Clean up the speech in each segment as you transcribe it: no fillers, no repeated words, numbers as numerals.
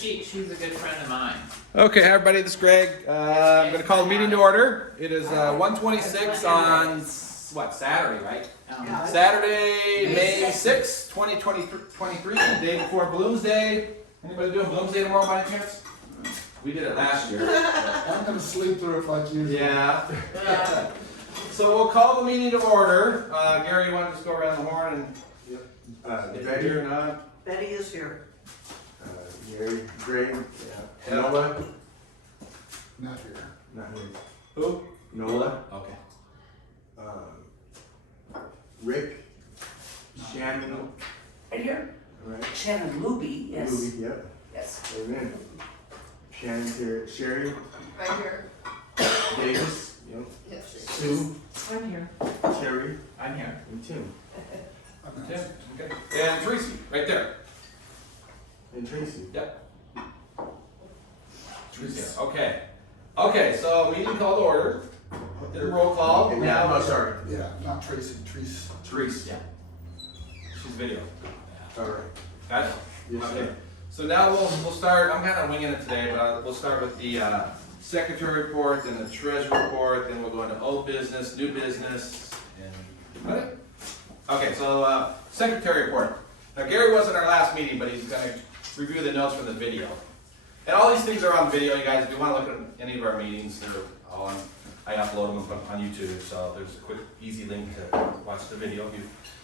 She's a good friend of mine. Okay, hi everybody, this is Greg. I'm going to call the meeting to order. It is 1:26 on, what, Saturday, right? Saturday, May 6, 2023, the day before Bloom's Day. Anybody doing Bloom's Day tomorrow by any chance? We did it last year. I'm going to sleep through it like usual. Yeah. So we'll call the meeting to order. Gary, you want to just go around the horn and if you're here or not? Betty is here. Gary, Greg, Nola, Not here. not here. Who? Nola, Okay. Rick, Shannon, Right here. right? Shannon Luby, yes. Louie, yep. Yes. Amen. Shannon's here. Sherry, Right here. Davis, yep. Yes. Sue, I'm here. Terry, I'm here. and Tim, I'm not. Tim, okay. And Tracy, right there. and Tracy. Yep. Tracy, okay. Okay, so meeting called to order. Did a roll call. Now, Oh, sorry. Yeah, not Tracy, Treese. Therese. Yeah. She's video. All right. Guys? Yes, Okay. sir. So now we'll start, I'm kind of winging it today, but we'll start with the secretary report, then the treasurer report, then we'll go into old business, new business, and, okay? Okay, so secretary report. Now Gary wasn't our last meeting, but he's gonna review the notes from the video. And all these things are on video, you guys. If you wanna look at any of our meetings, they're all on, I upload them and put them on YouTube, so there's a quick, easy link to watch the video if you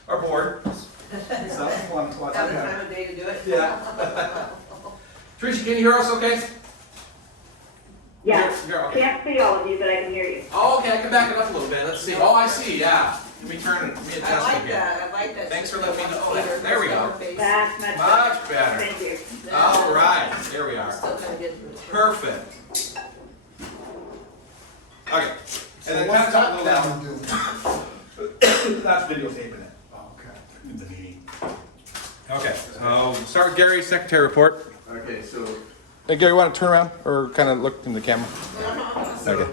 are bored. So, want to watch Got it. the time of day to do it? Yeah. Teresa, can you hear us okay? Yeah, Okay. can't see all of you, but I can hear you. Oh, okay, I can back it up a little bit. Let's see. Oh, I see, yeah. Let me turn it, let me adjust I like it here. that, I like that. Thanks for letting me know that. There we go. That's much better. Much better. Thank you. All right, here we are. Still gonna get through it. Perfect. Okay. So And then what's kind of that talk a down little doing? That's videotaping it. Oh, okay. In the meeting. Okay, so start with Gary's secretary report. Okay, so Hey, Gary, want to turn around or kind of look in the camera? Okay.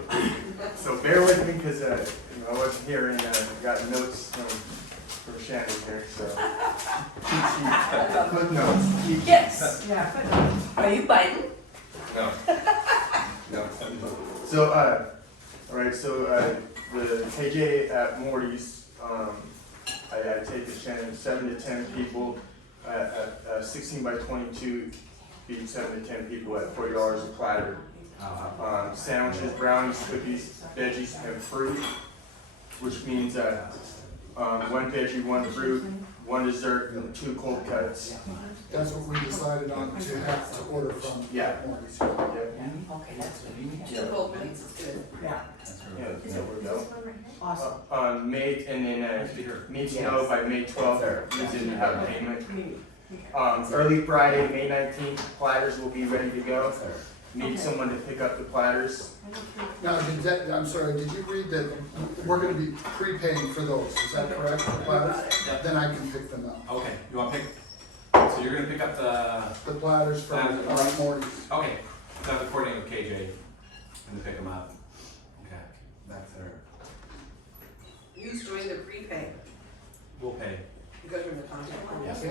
so bear with me because I wasn't here and got notes from Shannon here. So good notes. Yes, yeah. Are you biting? No. No. So, all right, so the KJ at Morty's, I had taken Shannon 7 to 10 people at 16 by 22 feet, 7 to 10 people at $40 a platter. Sandwiches, brownies, cookies, veggies, and fruit, which means one veggie, one fruit, one dessert, and 2 cold cuts. That's what we decided on to have to order from. Yeah. Morty's. Yep. Okay, that's good. Two cold ones is good. Yeah. Yeah, there we go. Awesome. On May, and then need to know by May 12th, is in payment. Early Friday, May 19th, platters will be ready to go. Need someone to pick up the platters. Now, I'm sorry, did you read that we're going to be prepaying for those? Is that correct? The platters? Yep. Then I can pick them up. Okay, you want to pick? So you're going to pick up the. The platters from Morty's. Okay, that's according with KJ. And pick them up. Okay, that's her. Who's doing the prepay? We'll pay. You guys are in the contact. Yes.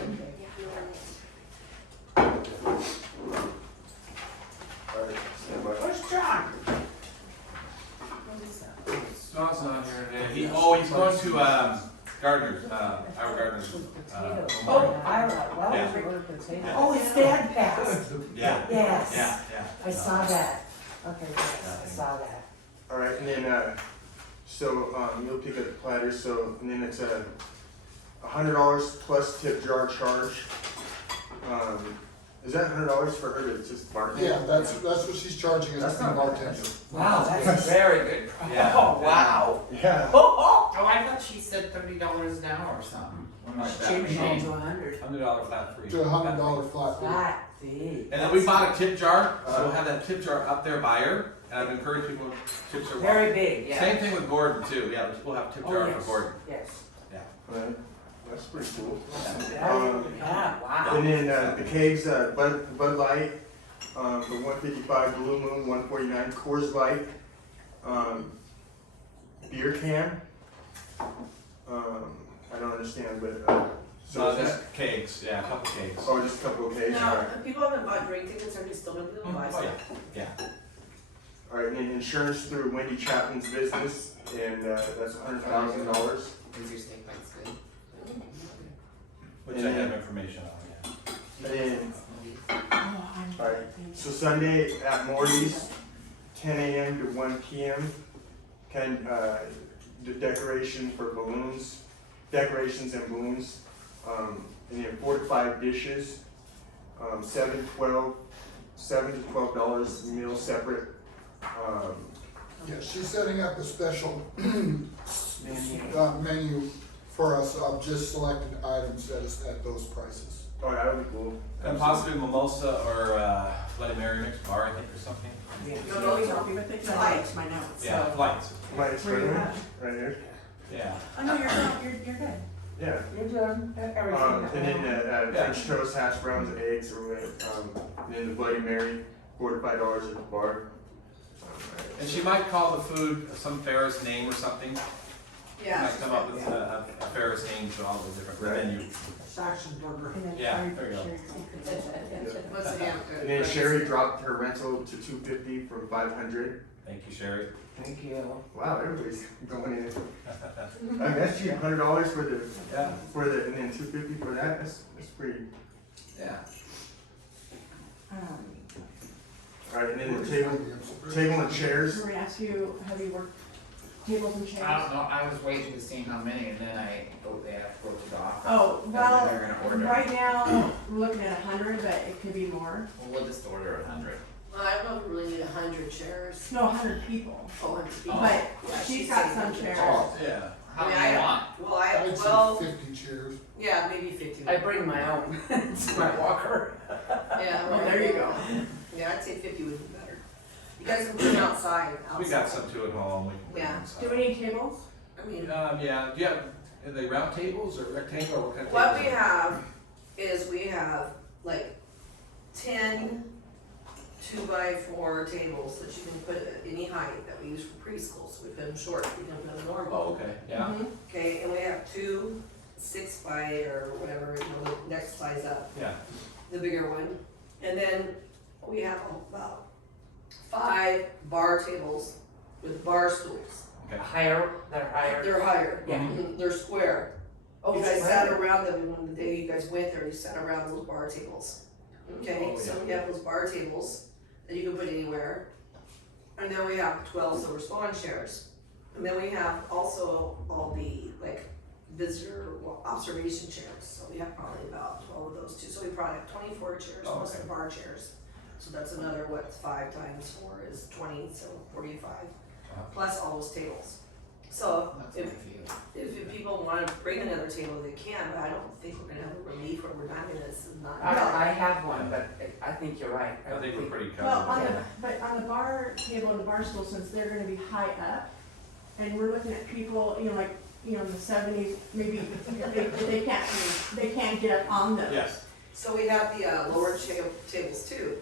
All right, stand by. Where's John? John's not here today. He's going to Gardner's, our Gardner's. Oh, Ira, well, Yeah. oh, his dad passed. Yeah. Yes. Yeah, yeah. I saw that. Okay, yes, I saw that. All right, and then, so you'll pick up the platters, so, and then it's $100 plus tip jar charge. Is that $100 for her to just bartend? Yeah, that's what she's charging us That's to be not bartender. Wow, that's a very good price. Yeah. Oh, wow. Yeah. Oh, I thought she said $30 an hour or something. Like that. Changed it to 100. $100 flat free. To $100 flat fee. Flat fee. And then we bought a tip jar, so we'll have that tip jar up there by her. And I've encouraged people to tip jar. Very big, yeah. Same thing with Gordon too. Yeah, we'll have tip Oh, jar yes. for Gordon. Yes. Yeah. Right. That's pretty cool. Yeah, wow. And then the kegs, Bud Light, the 155 Blue Moon, 149 Coors Light, beer can. I don't understand, but So it's just cakes, yeah, a couple cakes. oh, just a couple of cases. Now, if people haven't bought drink tickets, are they still gonna be able to buy Oh, some? yeah, yeah. All right, and then insurance through Wendy Chapman's business, and that's $100,000. Is your steak bites good? Which I have information on, yeah. And then, Oh, all right, so Sunday at Morty's, 10 a.m. to 1 p.m. The decoration for balloons, decorations and balloons, and then 4 to 5 dishes, $7 to $12 meal separate. Yeah, she's setting up a special menu for us of just selected items at those prices. Oh, that would be cool. And possibly mimosa or Bloody Mary mixed bar, I think, or something. No, no, Really no. help me with it, 'cause I Flight. wrote my notes, Yeah, so. flights, Mine's Where you right at? here. yeah. Oh, no, you're not, you're good. Yeah. You're doing everything. And then French toast, hash browns, eggs, or and then the Bloody Mary, $4 to $5 at the bar. And she might call the food some Ferris name or something. Yeah. Might come up with a Ferris name to all the different Right. menu. Saxon burger. And then Yeah, Sherry- there you go. Sherry- Once again. And then Sherry dropped her rental to $250 from $500. Thank you, Sherry. Thank you. Wow, everybody's going in. I mean, that's cheap. $100 for Yeah, and then $250 for that. That's pretty. yeah. All right, and then the table and chairs. Can we ask you, have you worked tables and chairs? I don't know, I was waiting to see how many and then they wrote it off. Oh, And well, then they're gonna order. right now, we're looking at 100, but it could be more. Well, we'll just order 100. Well, I don't know if we really need 100 chairs. No, 100 people. 100 people. But Yeah, she's got saying some 100 chairs. Oh, yeah. How I mean, many I you don't- want? Well, I'd well, say 50 chairs. yeah, maybe 50. I bring my own. It's my walker. Yeah, Oh, there you go. Yeah, I'd say 50 would be better. You guys can put them outside. We got some too at home. We can put Yeah. them inside. Do we need tables? I mean, Yeah, do you have, are they round tables or rectangle or what kind of what tables? we have is we have like 10 2x4 tables that you can put at any height that we use for preschool. So we put them short, we can put them normal. Oh, okay, yeah. Mhm. Okay, and we have 2 6x or whatever, the next size up, Yeah, the bigger one. And then we have about 5 bar tables with bar stools. okay. Higher, they're higher. They're higher. Yeah. They're square. Oh, You guys square? sat around them, and when the day you guys went there, you sat around those bar tables. Okay, Oh, so yeah. we have those bar tables that you can put anywhere. And then we have 12 silver swan chairs. And then we have also all the like visitor observation chairs. So we have probably about 12 of those too. So we probably have 24 chairs Oh, plus okay. the bar chairs. So that's another, 5 times 4 is 20, so 45, Uh-huh. plus all those tables. So That's if my few. if people wanna bring another table, they can, but I don't think we're gonna have a relief where we're not gonna, this is not. I have one, but I think you're right. I think we're pretty covered. Well, with on that. but on the bar table and the bar stool, since they're gonna be high up, and we're looking at people, in the 70s, maybe they can't get up on those. Yes, So we have the lower tables too.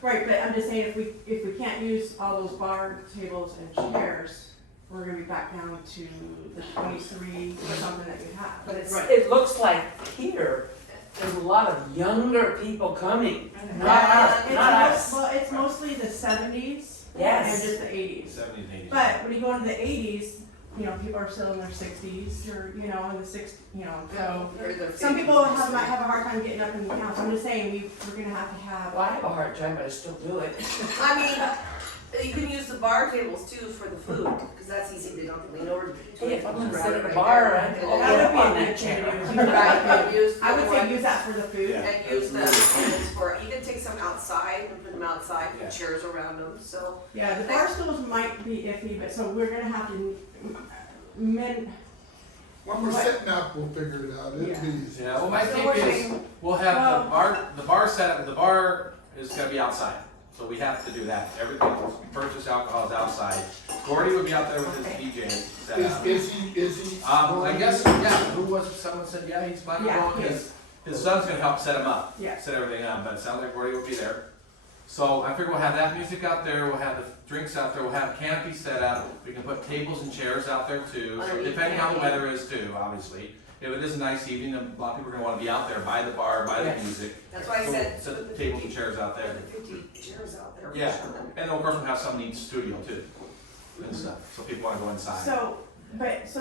Right, but I'm just saying, if we can't use all those bar tables and chairs, we're gonna be back down to the 23 or something that you have. But it's, Right. it looks like here, there's a lot of younger people coming. Not us, It's not us. Well, it's mostly the 70s Yes. and just the 80s. 70s and 80s. But when you go into the 80s, people are still in their 60s or, in the 60s, so. Or the Some 50s. people might have a hard time getting up and down, so I'm just saying, we're gonna have to have. Well, I have a hard time, but I still do it. I mean, you can use the bar tables too for the food, cause that's easy, they don't have to lean over. Hey, if I'm gonna Grab sit it at a right bar, there. I'd And go then- That would up be on a that good thing chair. to use. Right, use the I would other say one. use that for the food. Yeah. And use the tables for, you can take some outside and put them outside, Yeah. put chairs around them, so. Yeah, the bar stools might be iffy, but so we're gonna have to min. When we're What? setting up, we'll figure it out, it'll Yeah. be easy. Yeah, well, my So take we're is, saying- we'll have Well- the bar set up, the bar is gonna be outside. So we have to do that. Everything, purchase alcohol is outside. Gordy will be out there with his DJ set up. Is he? I guess, yeah, who was, someone said, yeah, he's planning Yeah, on, he his son's gonna help set him up. Yeah. Set everything up, but it sounds like Gordy will be there. So I figure we'll have that music out there, we'll have the drinks out there, we'll have canopy set up, we can put tables and chairs out there too, so Underneath depending how the canopy. weather is too, obviously. if it is a nice evening, a lot of people are gonna wanna be out there by the bar, by the Yes. music. That's why I So said. set put the tables 50 and chairs out there. Put the 50 chairs out there. for Yeah. sure. And of course, we'll have some neat studio too, and stuff, so people wanna go inside. So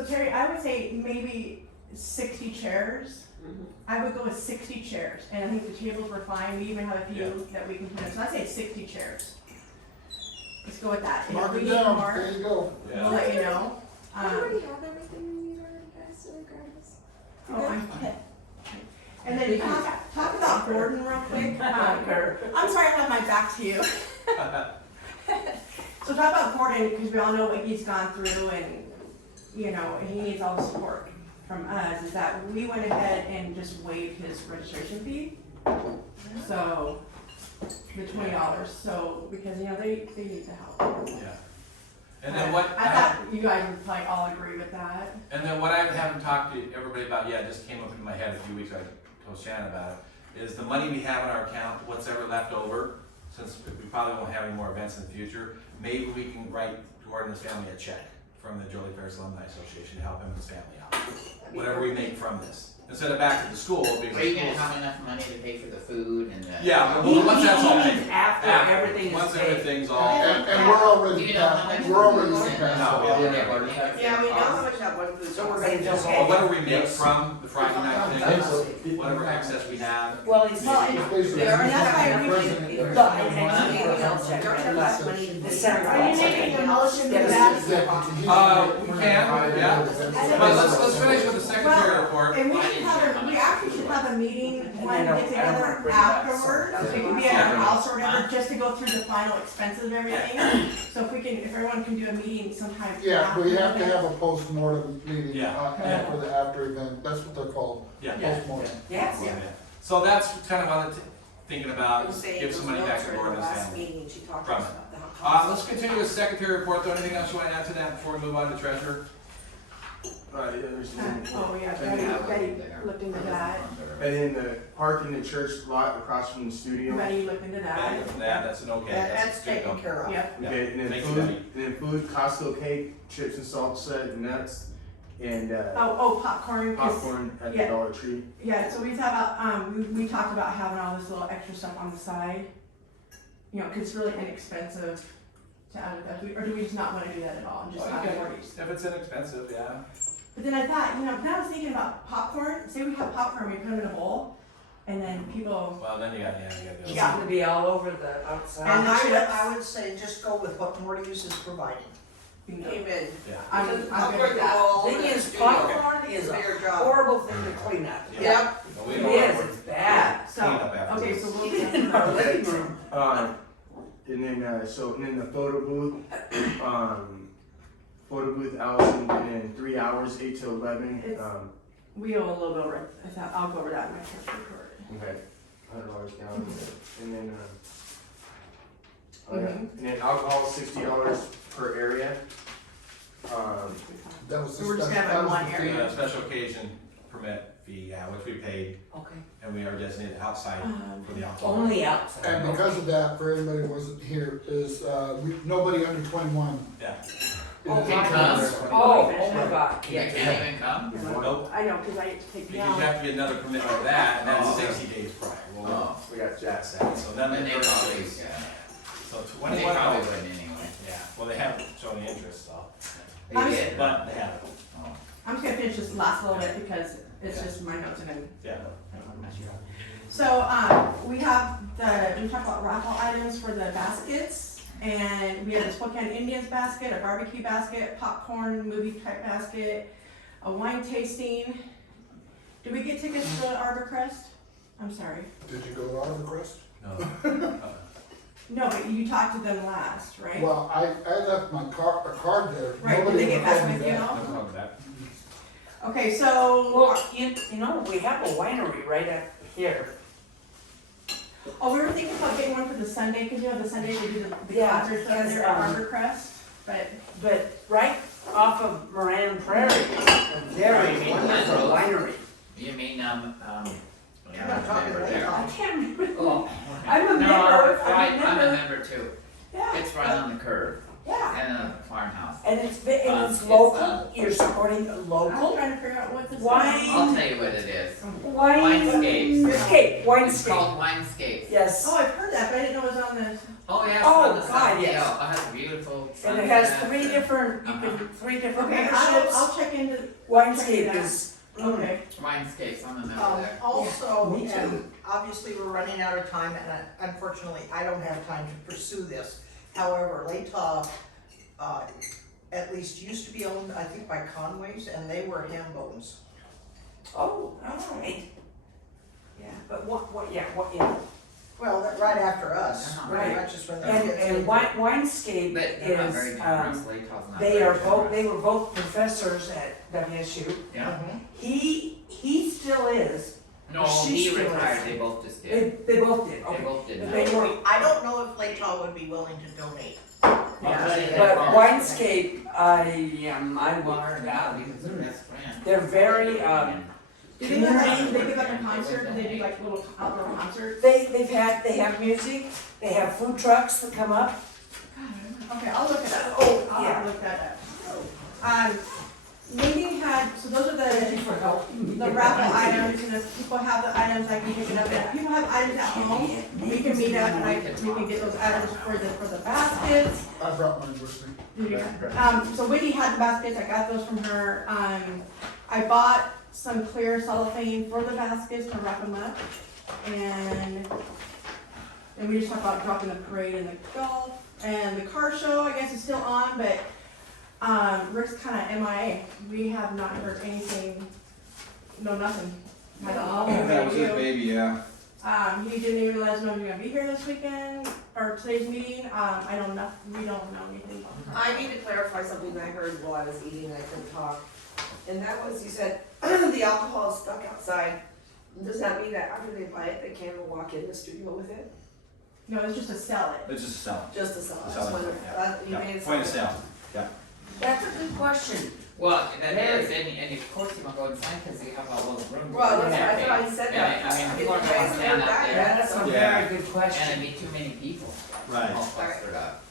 Terry, I would say maybe 60 chairs. Mhm. I would go with 60 chairs, and I think the tables were fine, we even have a Yeah. few that we can put in, so I'd say 60 chairs. Let's go with that, and if Mark we it need down, more, there you go. Yeah. we'll let you know. I already have everything we need already, guys, so regardless. Oh, and then talk about Gordon real quick. I'm sorry I have my back to you. So talk about Gordon, because we all know what he's gone through and, you know, he needs all the support from us, is that we went ahead and just waived his registration fee. So, the $20, so, because, you know, they need the help. Yeah. And then what? I thought you guys would probably all agree with that. And then what I haven't talked to everybody about yet, just came up in my head a few weeks ago, I told Shannon about it, is the money we have in our account, what's ever left over, since we probably won't have any more events in the future, maybe we can write Gordon and his family a check from the Jolie Ferris Alumni Association to help him and his family out. Whatever we make from this, instead of back to the school, because Are you gonna schools. have enough money to pay for the food and the? Yeah, but He once that's all needs paid. after everything is Once paid. everything's all. And we're already, Do you know how much we're already food past and- that. No, Yeah, Yeah, we know how much that one food. So we're gonna just Well, whatever we make from the Friday night Thanks. thing, whatever excess we have. Well, he's Well, not. It's basically- We already have President- everything. Look, and We he don't will check have it, enough but money to the pay separate- for Are you making a motion to that? We can, yeah. But let's finish with the secretary report. And we should have we actually should have a meeting, when we get together bring that, so- afterwards, it could be at our house or whatever, just to go through the final expenses of everything. So if everyone can do a meeting sometime. Yeah, we have to after. have a post-mortem meeting, Yeah. for the after event, that's what they're called, Yeah. post-mortem. Yes. Yeah. So that's kind of what I'm thinking about, I'm saying give some those money back notes to are in Gordon the and his last family. meeting, she talked to From us it. about the. Let's continue with secretary report, though, anything else you want to add to that before we move on to treasurer? Yeah, there's Oh, yeah, Betty looked into that, And in the park in the church lot across from the studio. Betty looked into that. That's an okay, That's good taken though. care of. Yep, Okay, and then Thank you, food, Debbie. and then food, Costco cake, chips and salsa, nuts, and popcorn, 'cause- popcorn at the yeah. Dollar Tree. yeah, so we thought about, we talked about having all this little extra stuff on the side. You know, 'cause it's really inexpensive to add it, or do we just not wanna do that at all, and just Well, add you it can- for each? If it's inexpensive, yeah. But then I thought, you know, then I was thinking about popcorn, say we have popcorn, we put them in a bowl, and then people, Well, then you gotta go. It's gonna be all over the outside. And the chips. I would say just go with what Morty's is providing. you know, Amen. Yeah. I'm good with that. Thing is, popcorn is a Bigger job. horrible thing to clean up. Yep. We It don't is, want it's bad. So, clean up after okay, this. so we'll. In our living room. And then and then the photo booth, photo booth hours and then 3 hours, 8 to 11. It's- We owe a little bit over, I thought, I'll go over that in my first report. Okay, $100 down. And then Mhm. and then alcohol $60 per area. That was the We're just special- having that was one the area. fee. A special occasion permit fee, yeah, which we paid, Okay. and we are designated outside for the alcohol. Only outside. And because of that, for anybody who wasn't here, is, nobody under 21. Yeah. Oh, is my in goodness. there. Oh my God, You yes. can't even come? Nope, I know, cause I have to take because you down. have to get another permit like that, and that's Oh. 60 days prior. Well, Oh, We got Jack's that's that, so then then the they first probably, is, yeah, so they 21 probably hours. wouldn't anyway. Yeah, well, they haven't shown the interest, so, I'm- They did. but they haven't, Oh. I'm just gonna finish this last little bit because it's just my notes and then yeah. I don't wanna mess you up. So, we talked about raffle items for the baskets, and we have the Spokane Indians basket, a barbecue basket, popcorn, movie type basket, a wine tasting. Did we get tickets to Arbor Crest? I'm sorry. Did you go to Arbor Crest? No. No, but you talked to them last, right? Well, I left my a card there. Right, did Nobody they get ever back called me with you? back. No problem with that. Okay, so, Well, you know, we have a winery right up here. oh, we were thinking about getting one for the Sunday, cause you know the Sunday they do the Yeah, concerts over yes, there at Arbor Crest, but But right off of Moran Prairie, a very wonderful winery. You mean, You're not talking about there. I can't remember. Oh. I'm a No, member, right, I'm a I'm a member. member too. yeah. It's right on the curve. Yeah, and a farmhouse. And it's It's, local, you're supporting I'm local trying to figure out what this is. wine. I'll tell you what it is. Winescape. It's Winescape. called Winescape. Yes. Oh, I've heard that, but I didn't know it was on the. Oh, yeah, it's Oh, on the God, side. yes. Yeah, it has a beautiful And it has sunset. three different, Uh-huh. three different Okay, memberships. I'll check into. Winescape is, Okay. Winescape's on the middle there. Also, me too. and obviously we're running out of time, and unfortunately, I don't have time to pursue this. However, Lake Tahoe, at least used to be owned, I think, by Conways, and they were ham bones. oh, alright. Yeah, but what, yeah. Well, right after us, Uh-huh. pretty Right. much is when the And, kids. and Winescape But they're not very is, generous. Lake Tahoe's not they very are both, they generous. were both professors at WSU. Yeah. Mhm. He still is. No, She's he still retired, is. they both just did. They both did, They okay. both did. They were, I don't know if Lake Tahoe would be willing to donate. but Winescape, I Water will, Valley was their best friend. they're very, Do they have, they give like a concert, do they do like little outdoor concerts? they have music, they have food trucks that come up. Okay, I'll look it up. Oh, I'll yeah. look that up. Mindy had, so those are the raffle items, and if people have the items, I can pick it up. If people have items at home, we can meet up and we can get those items for the baskets. I brought mine with me. So Wendy had the baskets, I got those from her. I bought some clear cellophane for the baskets to wrap them up. And we just talked about dropping the parade and the golf. And the car show, I guess, is still on, but Rick's kind of MIA. We have not heard anything, no, nothing. I don't know. what That was we his do. baby, yeah. He didn't even let us know he was gonna be here this weekend, or today's meeting. I don't know, we don't know anything about her. I need to clarify something I heard while I was eating, I couldn't talk. And that was, you said, the alcohol is stuck outside. Does that mean that after they buy it, they can't even walk in the studio with it? No, it's just to sell it. It's just selling. Just to sell it? I just Selling, wondered, yeah. you made it Point of sound- sale, yeah. That's a good question. Well, that is, and of course you want to go inside because you have all those rooms. Well, in that's there. what I thought I said that. And I mean, people are Did you gonna guys stand hear up that? there, That's a Yeah. very good and question. it'd be too many people. Right. All clustered up.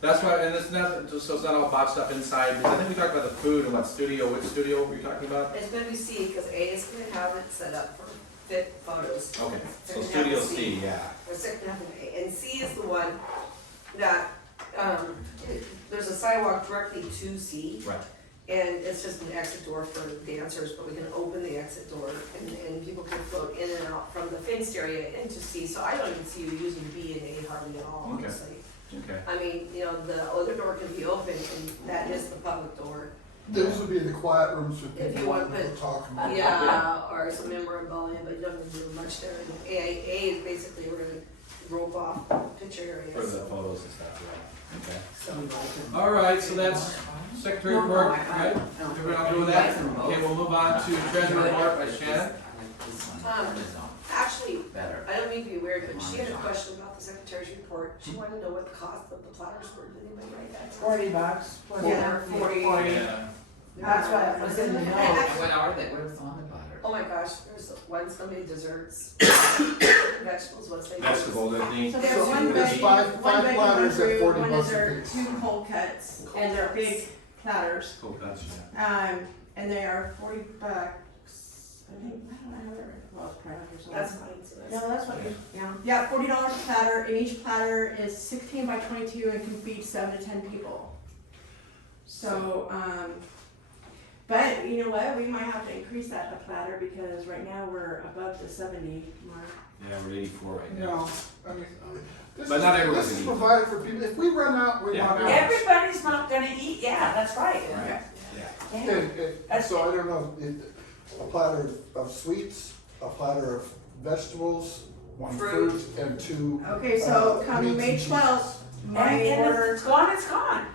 That's why, and it's not, so it's not all botched up inside, because I think we talked about the food and what studio, which studio were you talking about? It's gonna be C, because A is gonna have it set up for fit photos. Okay, so Second half Studio is C, yeah. Or second half of A, and C is the one that, there's a sidewalk directly to C. Right. And it's just an exit door for dancers, but we can open the exit door and people can float in and out from the fenced area into C. So I don't even see you using B and A hardly at all, Okay. honestly. Okay. I mean, you know, the other door can be open and that is the public door. Those would be the quiet rooms for If you people want, wanting to but- talk about. Yeah, or some memorabilia, but you don't need to do much there. And A is basically, we're gonna rope off picture areas. For the photos and stuff, yeah. Okay. Somebody like All right, so that's secretary report, right? No. Everyone all good with that? Okay, we'll move on to treasurer report by Shannon. I like this one, Um, this one, Actually, better. I don't mean to be weird, but she had a question about the secretary's report. She wanted to know what the cost of the platters were. Did anybody write that? $40. Yeah, 40. Yeah. That's what I was in the know. What are they, what is on the butter? Oh my gosh, there's one's gonna be desserts, vegetables, what's they? Vegetable, I think. So there's So one there's veggie, five one veggie platters at fruit, 40 one bucks dessert, apiece. 2 cold cuts, and they're big platters. Cool, that's, yeah. And they are $40. I think, I don't know, well, it's probably or something. That's fine, so that's. No, that's what you, yeah, $40 a platter, and each platter is 16 by 22 and can feed 7 to 10 people. So, but you know what, we might have to increase that a platter, because right now we're above the 70 mark. Yeah, we're 84 right now. No, I mean, this But is, not everyone's this is gonna eat. provided for people, if we run out, we Yeah. run out. Everybody's not gonna eat, yeah, that's right. Right, yeah. Yeah. And so I don't know, a platter of sweets, a platter of vegetables, one Fruit. fruit, and 2. Okay, so come meats May and 12th, cheeses. my And if order, it's gone, it's gone.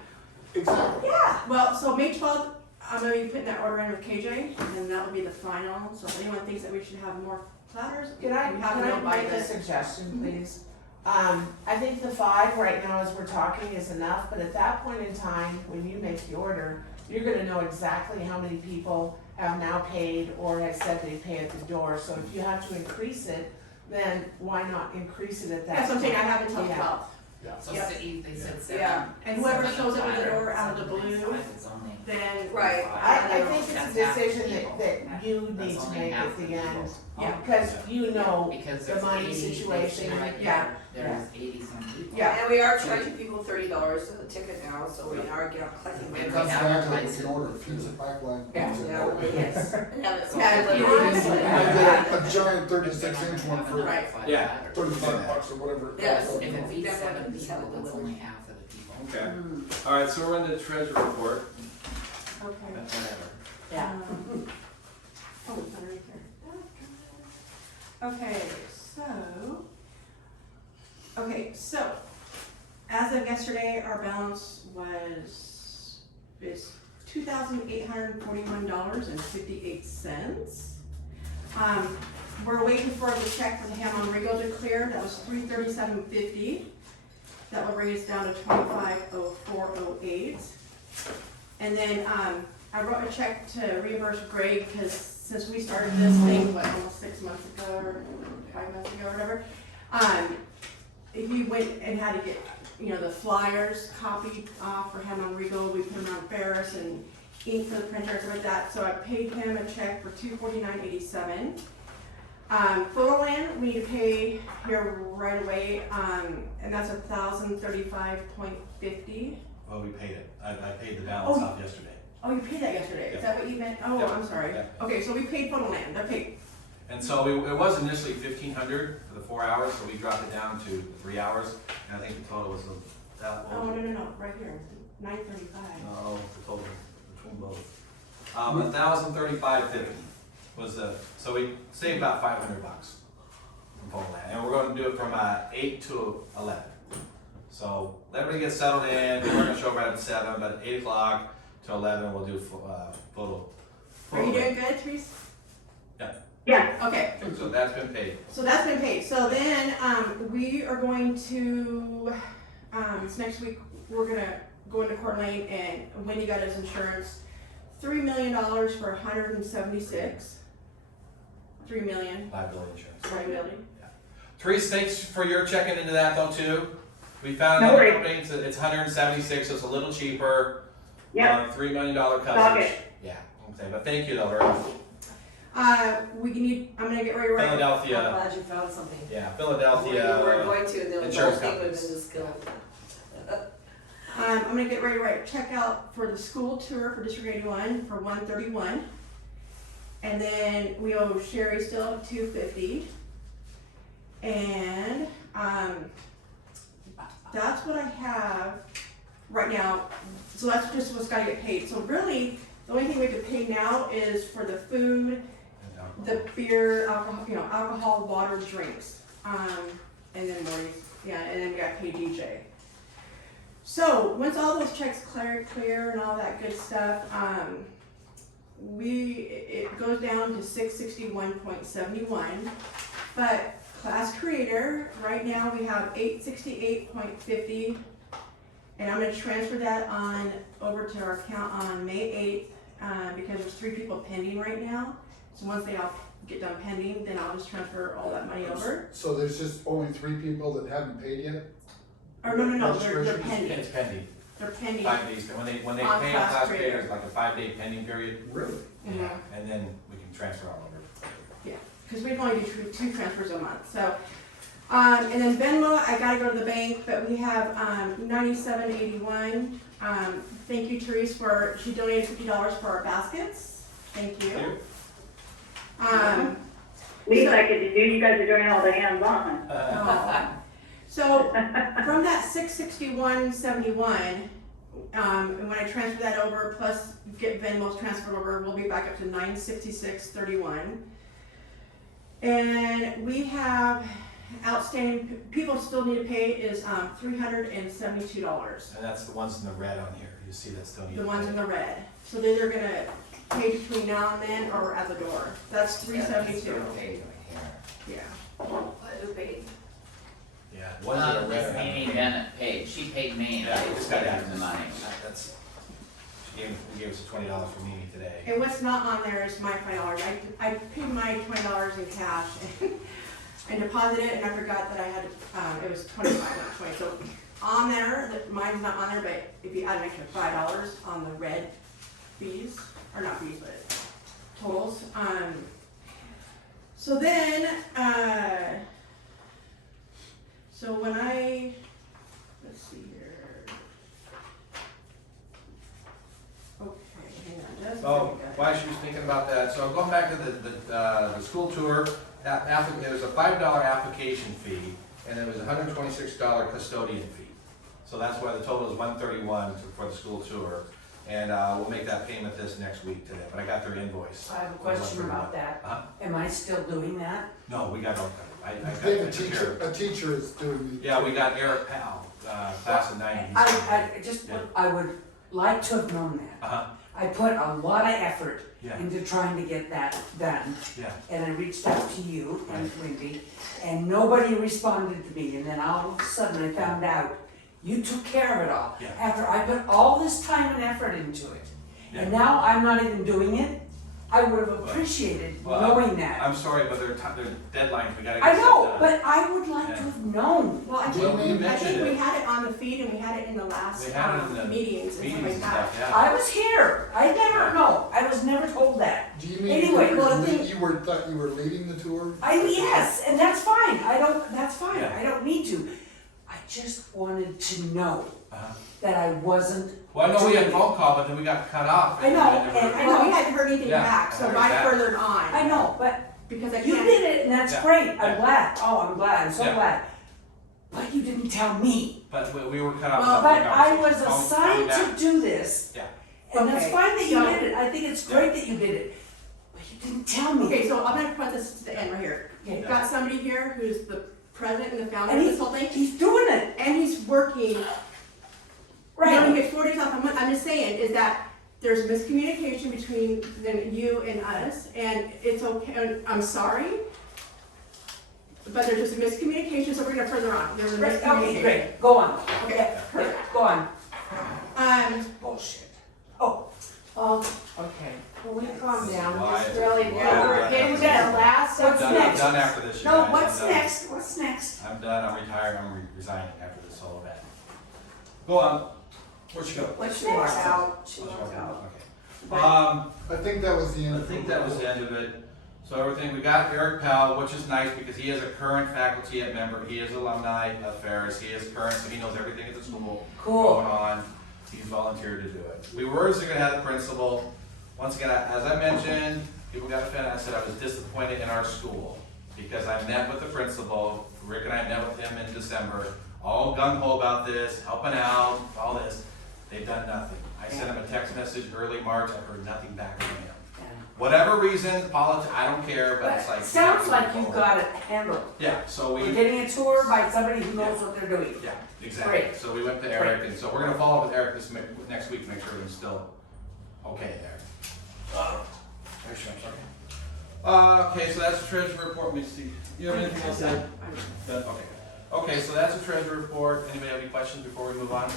Exactly. Yeah. well, so May 12th, I'm gonna be putting that order in with KJ, and that will be the final, so if anyone thinks that we should have more platters, Can I, we have can to know I by make a then. suggestion, please? I think the 5 right now as we're talking is enough, but at that point in time, when you make the order, you're gonna know exactly how many people have now paid or have said they pay at the door, so if you have to increase it, then why not increase it at that time? That's what I'm saying, I have until Yeah. 12th. So Yep. they said 7. Yeah. And whoever shows up at the door out of the blue, then, Right. I think it's a That's half the decision people. that you That's need to only make half at the the end. people. Yeah. Because you know Because the there's money 80, they situation. say right Yeah. There's 80 some people. Yeah. And we are charging people $30 a ticket now, so we are collecting money. It And comes we down to it, advertise we can it. order pizza pipeline. Yeah. pizza. Yeah, yes. And have it Yeah, delivered. honestly. I get a giant They're 36-inch not one gonna for have enough Yeah. ladders. $35 or whatever. it Yes. costs. If it feeds Definitely 7 just have people, it that's delivered. only half of the people. Okay. All right, so we're on the treasure report. okay. Whatever. Yeah. Oh, it's not right there. Okay, so, as of yesterday, our balance is $2,841.58. We're waiting for the check for the Hammond Regal to clear, that was $337.50. That will bring us down to $2504.08. And then, I wrote a check to reimburse Greg, because since we started this thing, almost 6 months ago, or 5 months ago, or whatever, he went and had to get, the flyers copied off for him on Regal, we put them on Ferris, and ink for the printer, and stuff like that, so I paid him a check for $249.87. Photo Land, we need to pay here right away, and that's $1,035.50. Well, we paid it. I paid the balance off yesterday. Oh, you paid that yesterday, is Yeah. that what you meant? Oh, Yeah. I'm sorry. Yeah. Okay, so we paid Photo Land, they're paid. And so it was initially 1,500 for the 4 hours, so we dropped it down to 3 hours. And I think the total was that. Oh, no, right here, $935. No, the total between both. 1,035.50 was so we saved about $500 from Poland. And we're going to do it from 8 to 11. So let everybody get settled in. We're going to show right at 7, but 8 o'clock to 11 we'll do photo. Are you doing good, Therese? Yeah. Okay, So that's been paid. so that's been paid. So then, we are going to, this next week, we're gonna go into Coeur d'Alene, and Wendy got his insurance, $3 million for 176. 3 million, Liability insurance. liability. Therese, thanks for your checking into that though too. We found No another worries. company, it's 176, so it's a little cheaper. Yep. $3 million Dog coverage. it. Yeah, okay, but thank you though, very much. I'm gonna get ready to write. I'm Philadelphia, glad you found something. yeah, We were Philadelphia. going to, and then the insurance whole thing would have companies. been just killed. I'm gonna get ready to write a check out for the school tour for District 81 for $131. And then we owe Sherry still $250. And, that's what I have right now. So that's just what's gotta get paid. So really, the only thing we have to pay now is for the food, the beer, alcohol, alcohol, water, drinks. And then Marty's, and then we got to pay DJ. So once all those checks clear and all that good stuff, it goes down to 661.71. But class creator, right now we have 868.50, and I'm gonna transfer that on over to our account on May 8th, because there's 3 people pending right now. So once they all get done pending, then I'll just transfer all that money over. So there's just only 3 people that haven't paid yet? Or no, they're Registration? pending. It's pending, They're pending. 5 days, when they On pay on class class creator. creators, like a 5-day pending period. Really? Mhm. And then we can transfer all over. Because we can only do 2 transfers a month, so. And then Venmo, I gotta go to the bank, but we have, $97.81. Thank you, Therese, she donated $50 for our baskets. Thank you. Least I could do, you guys are doing all the hands-on. So, from that 661.71, and when I transfer that over, plus get Venmo's transferred over, we'll be back up to 966.31. And we have outstanding, people still need to pay is $372. And that's the ones in the red on here, you see that still need. The ones in the red. So they're either gonna pay between now and then or at the door. That's $372. Paid right here. Yeah. Who paid? Yeah, the ones that are red. Miss Amy Bennett paid, she paid me, Yeah, I we just got got that. her the money. That's, we gave us $20 for Mimi today. And what's not on there is my $5. I paid my $20 in cash. and deposited it, and I forgot that I had, it was 25, not 20, so on there, mine's not on there, but if you add an extra $5 on the red fees, or not fees, but totals, so then, so when let's see here. Okay, hang on just a Oh, second. while she was thinking about that, so going back to the school tour, there was a $5 application fee, and there was a $126 custodian fee. So that's why the total is $131 for the school tour, and we'll make that payment this next week today, but I got their invoice. I have a question about that. Huh? Am I still doing that? No, we got, I got They have taken care of. a teacher is doing the. Yeah, we got Eric Powell, class of 90s. I just, Yeah. I would like to have known that. Uh-huh, I put a lot of effort yeah, into trying to get that done, yeah. and I reached out to you and Wendy, and nobody responded to me, and then all of a sudden I found out you took care of it all. Yeah. After I put all this time and effort into it, Yeah. and now I'm not even doing it, I would have appreciated Well, knowing that. I'm sorry, but their deadlines, we gotta get I stuff know, done. but I would like to Yeah. have known. Well, I Well, we think mentioned we it. had it on the feed and we had it in the last We had it in the meetings and Meetings stuff and like that. stuff, yeah. I was here, I Yeah. never, no, I was never told that. Do you mean Anyway, you well, were, the thing- thought you were leading the tour? Yes, and that's fine, that's fine, Yeah. I don't need to. I just wanted to know Uh-huh. that I wasn't. Well, I know we had a doing phone call, but then we got cut off. I know, and I know, we hadn't heard anything Yeah, back, so I heard I that. furthered it. on. I know, but Because I you can't. did it, and that's Yeah. great, Yeah. I'm glad, I'm glad, I'm so Yeah. glad. But you didn't tell me. But we were cut off. Well, from the But I was conversation. assigned Call me to back. do this. Yeah. And that's Okay, fine that you so- did it, I think it's great that you did it, but you didn't tell me. Okay, so I'm gonna put this to the end right here. Okay. You've got somebody here who's the president and the founder And of this whole thing, He's doing it, and he's working, you know, right? he gets 40 days off a month. I'm just saying, is that there's miscommunication between you and us, and it's okay, and I'm sorry, but there's just a miscommunication, so we're gonna further on. There's a Right, miscommunication. okay, great, go on. Okay, Yeah, perfect. go on. Bullshit. Oh, Okay, can we calm down, Why- just really, why- we're getting to the last What's of I'm next? done after this, you no, guys. what's I'm done. next, what's next? I'm done, I'm retired, I'm resigning after this whole event. Go on. Where'd you go? Like she walked out, she walked out. Okay. I think that was the end I of it. think that was the end of it. So everything, we got Eric Powell, which is nice because he is a current faculty ed member. He is alumni of Ferris. He is current, so he knows everything at the school Cool. going on. He's volunteered to do it. We were originally gonna have the principal. Once again, as I mentioned, people got offended. I said I was disappointed in our school because I met with the principal. Rick and I met with him in December, all gung-ho about this, helping out, all this. They've done nothing. I sent him a text message early March. I've heard nothing back from him. Whatever reason, I don't care, but it's like. Sounds like you've got it handled. Yeah, so We're we, getting a tour by somebody who knows what they're doing. yeah, exactly. Great. So we went to Eric, and so we're gonna follow up with Eric next week to make sure everything's still okay there. Are you sure? I'm sorry. Okay, so that's the treasury report. Let me see. You have anything else to add? Done? Okay. Okay, so that's the treasury report. Anybody have any questions before we move on?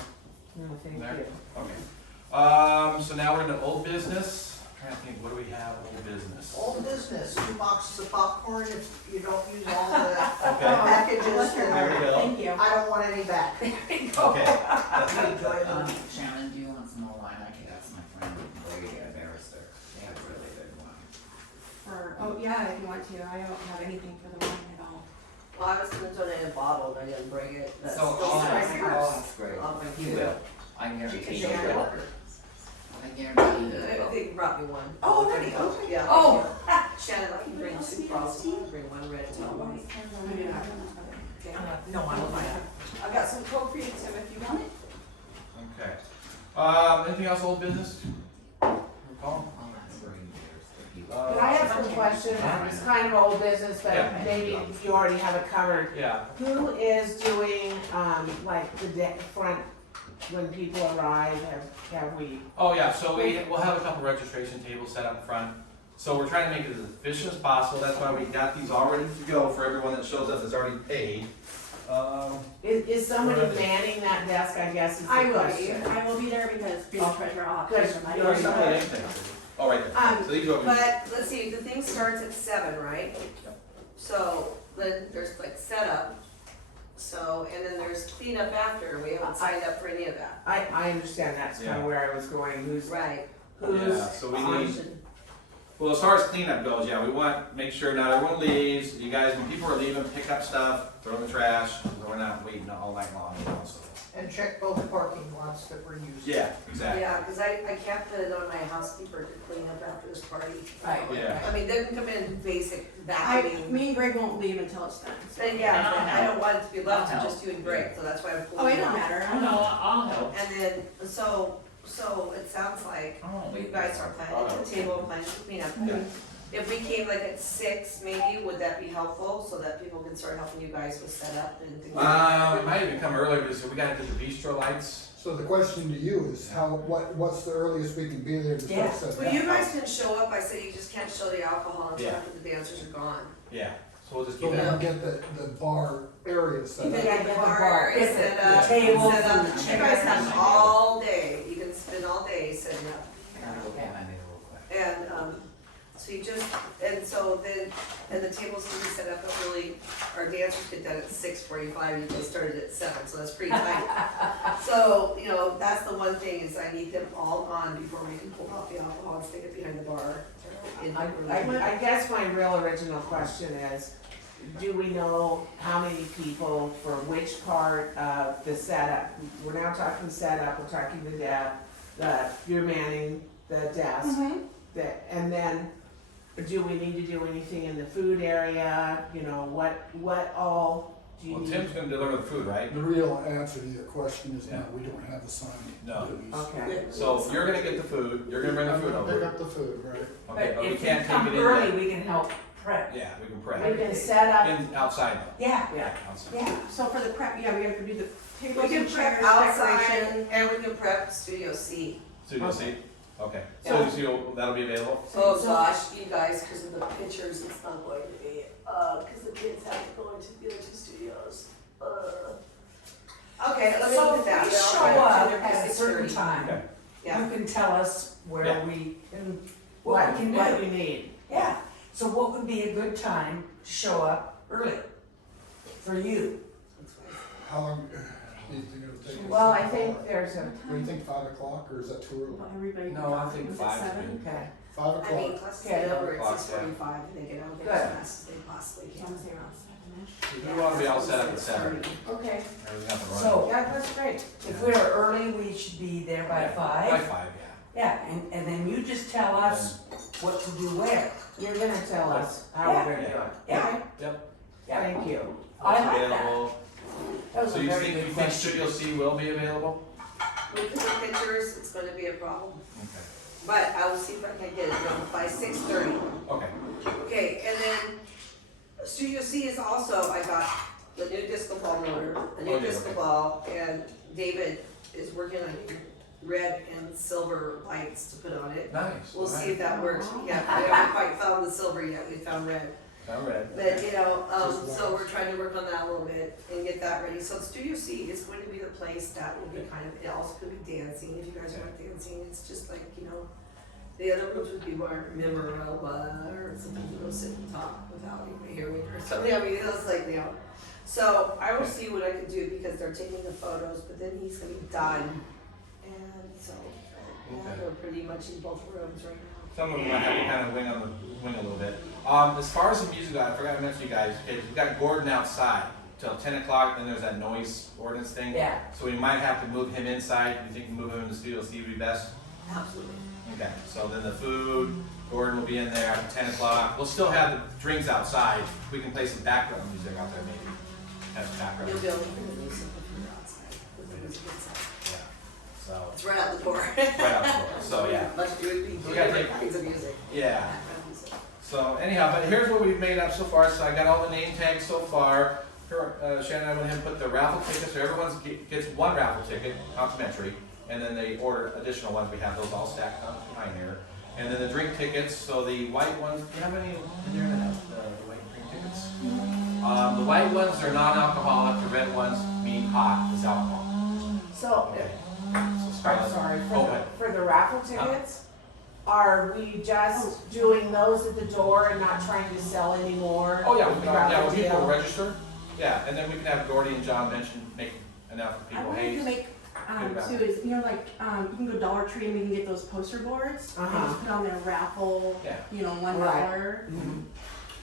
No, thank There? you. Okay. So now we're into old business. I'm trying to think, what do we have, old business? Old business, 2 boxes of popcorn if you don't use all the Okay. packages, There we and go. Thank you. I don't want any back. Okay. That's good. Shannon, do you want some more wine? I could ask my friend Brady at Barrister. They have really good wine. Oh, yeah, if you want to, I don't have anything for the wine at all. Well, I was gonna donate a bottle, and I didn't bring it. That's So still I'll right ask, here. I'll ask Greg. I'll bring He two. will. I guarantee You he can share will. it. I guarantee he I will. think you brought me one. Oh, already? Okay. Yeah. Oh. Shannon, I can bring two bottles. I'll bring one red and one white. Okay. No, I don't mind. I've got some Coke for you, Tim, if you want it. Okay. Anything else, old business? Recall? I'll ask Brady Barrister. He will. But I have some questions, it's kind of old business, but Yeah. maybe you already have it covered. Yeah. Who is doing, like, the front, when people arrive, have we? Oh, yeah, so we'll have a couple registration tables set up front. So we're trying to make it as efficient as possible. That's why we got these all ready to go for everyone that shows up that's already paid. Is somebody Right. manning that desk, I guess is the I will be, question. I will be there because being Oh, treasurer, I'll have good. to my You There's some of the already name things. Oh, right there. So these go. But let's see, the thing starts at 7, right? So then there's like setup, so, and then there's cleanup after, we haven't signed up for any of that. I understand, that's kinda Yeah. where I was going, who's, Right. who's. Yeah, so we need, well, as far as cleanup goes, yeah, we want, make sure not everyone leaves, you guys, when people are leaving, pick up stuff, throw in the trash, so we're not waiting all night long, you know, so. And check both parking lots that were used. Yeah, exactly. Yeah, cause I can't put it on my housekeeper to clean up after this party. Right. Yeah. I mean, they can come in basic vacuuming. Me and Greg won't leave until it's done. so. But yeah, I don't want it to be left I'll to just you and Greg, so that's why I'm Oh, pulling it it don't out. matter. Oh, no, I'll help. And then, so it sounds like I won't you leave. guys are planning at the table, planning to clean up. Yeah. If we came like at 6, maybe, would that be helpful, so that people can start helping you guys with setup and things like that? We might even come earlier, because we gotta get the bistro lights. So the question to you is what's the earliest we can be there to Yeah. start setting Well, you up? guys can show up, I said you just can't show the alcohol until Yeah. after the dancers are gone. Yeah, so we'll just So keep we that. can get the bar area set You up. can get the Get the bar bar, area get the set up, tables set up, and the you guys have chairs. all day, you can spend all day setting up. I gotta go get my mail real quick. And, so you just, and so then, and the tables can be set up at really, our dancers get done at 6:45, you guys started at 7, so that's pretty tight. So, you know, that's the one thing, is I need them all on before we can pull out the alcohol and stick it behind the bar. I guess my real original question is, do we know how many people for which part of the setup? We're now talking setup, we're talking you're manning the desk, and then do we need to do anything in the food area? You know, what all do you Well, need? Tim's gonna deliver the food, right? The real answer to your question is no, Yeah. we don't have the signed No. duties. Okay. So you're gonna get the food, you're gonna bring the food I'm gonna pick over. up the food, right? Okay, but we if you can't take come it in early, yet. we can help prep. Yeah, we can prep. We can set up, In, outside though. Yeah, yeah, Outside. yeah. So for the prep, yeah, we gotta do the We tables can and prep chairs, outside, decoration. and we can prep Studio C. Studio C? Okay, Yeah. Studio C, that'll be available? Oh So- gosh, you guys, because of the pictures, it's not going to be, because the kids have to go into the other 2 studios. Okay, let me So look at if that. we I'll show try to up do it at a for certain 6:30. time, Okay. Yeah. you can tell us where Yeah. we can, what, what we can what do. you need. Yeah, so what would be a good time to show up early for you? How long do you think it'll take us? Well, I think there's a, What do you think, 5 o'clock, or is that too early? Well, everybody. No, I think was it 5 's 7? okay, 5 I mean, o'clock. classes Okay. get over at O'clock, 6:45, and they get out there Good. as fast as they possibly So can. I'm saying around 7-ish. We wanna be all set up at 7. okay, Everything up and running. So yeah, that's great. if we're early, we should be there by Yeah, 5. By 5, yeah. Yeah, and then you just tell us what to do where. You're gonna tell us how we're gonna do it. Yeah. Okay? Yep. Yeah, Thank you. I It's like that. available. That was So a you very think, good you think question. Studio C will be available? Look at the pictures, it's gonna be a problem, Okay. but I will see if I can get it done by 6:30. Okay. Okay, and then Studio C is also, I got the new disco ball motor, a Oh, new yeah, disco okay. ball, and David is working on red and silver lights to put on it. Nice. We'll see if that works. Yeah, we haven't quite found the silver yet, we found red. All right. But, you know, Just so lights. we're trying to work on that a little bit and get that ready. So Studio C is going to be the place that will be kind of, it also could be dancing, if you guys like dancing, it's just like, you know, the other rooms would be more memorable, or something to go sit and talk without even hearing or something, I mean, it's like, you know. So I will see what I can do because they're taking the photos, but then he's gonna be done. And so, yeah, Okay. they're pretty much in both rooms right now. Some of them might have to kind of wing a little bit. As far as the music, I forgot to mention you guys, okay, we've got Gordon outside till 10 o'clock, then there's that noise ordinance thing. Yeah. So we might have to move him inside. You think move him in the studio C would be best? Absolutely. Okay, so then the food, Gordon will be in there at 10 o'clock. We'll still have the drinks outside. We can play some background music out there maybe. Have some background You'll be music. able to hear the music if you're outside, because the music inside. Yeah. So, It's right out the door. right out the door. So, yeah. But it would be We gotta different take- kinds of music. Yeah. Background music. So anyhow, but here's what we've made up so far. So I got all the name tags so far. Here, Shannon and I went ahead and put the raffle tickets, so everyone gets one raffle ticket, complimentary, and then they order additional ones. We have those all stacked up behind here. And then the drink tickets, so the white ones, do you have any in there that have the white drink tickets? The white ones are non-alcoholic, the red ones mean hot is alcohol. So, Okay. So I'm Scarlett- sorry, Oh, go ahead. for the raffle tickets, are we just doing those at the door and not trying to sell anymore? Oh, yeah, we can, yeah, when people Raffle register, yeah, and then we can have Gordy and John mention, make enough for I people, wanted hey, to make, about too, is, you know, like, you can go Dollar Tree and we can get those poster boards. And Uh-huh. just put on their raffle, Yeah. you know, $1. Right.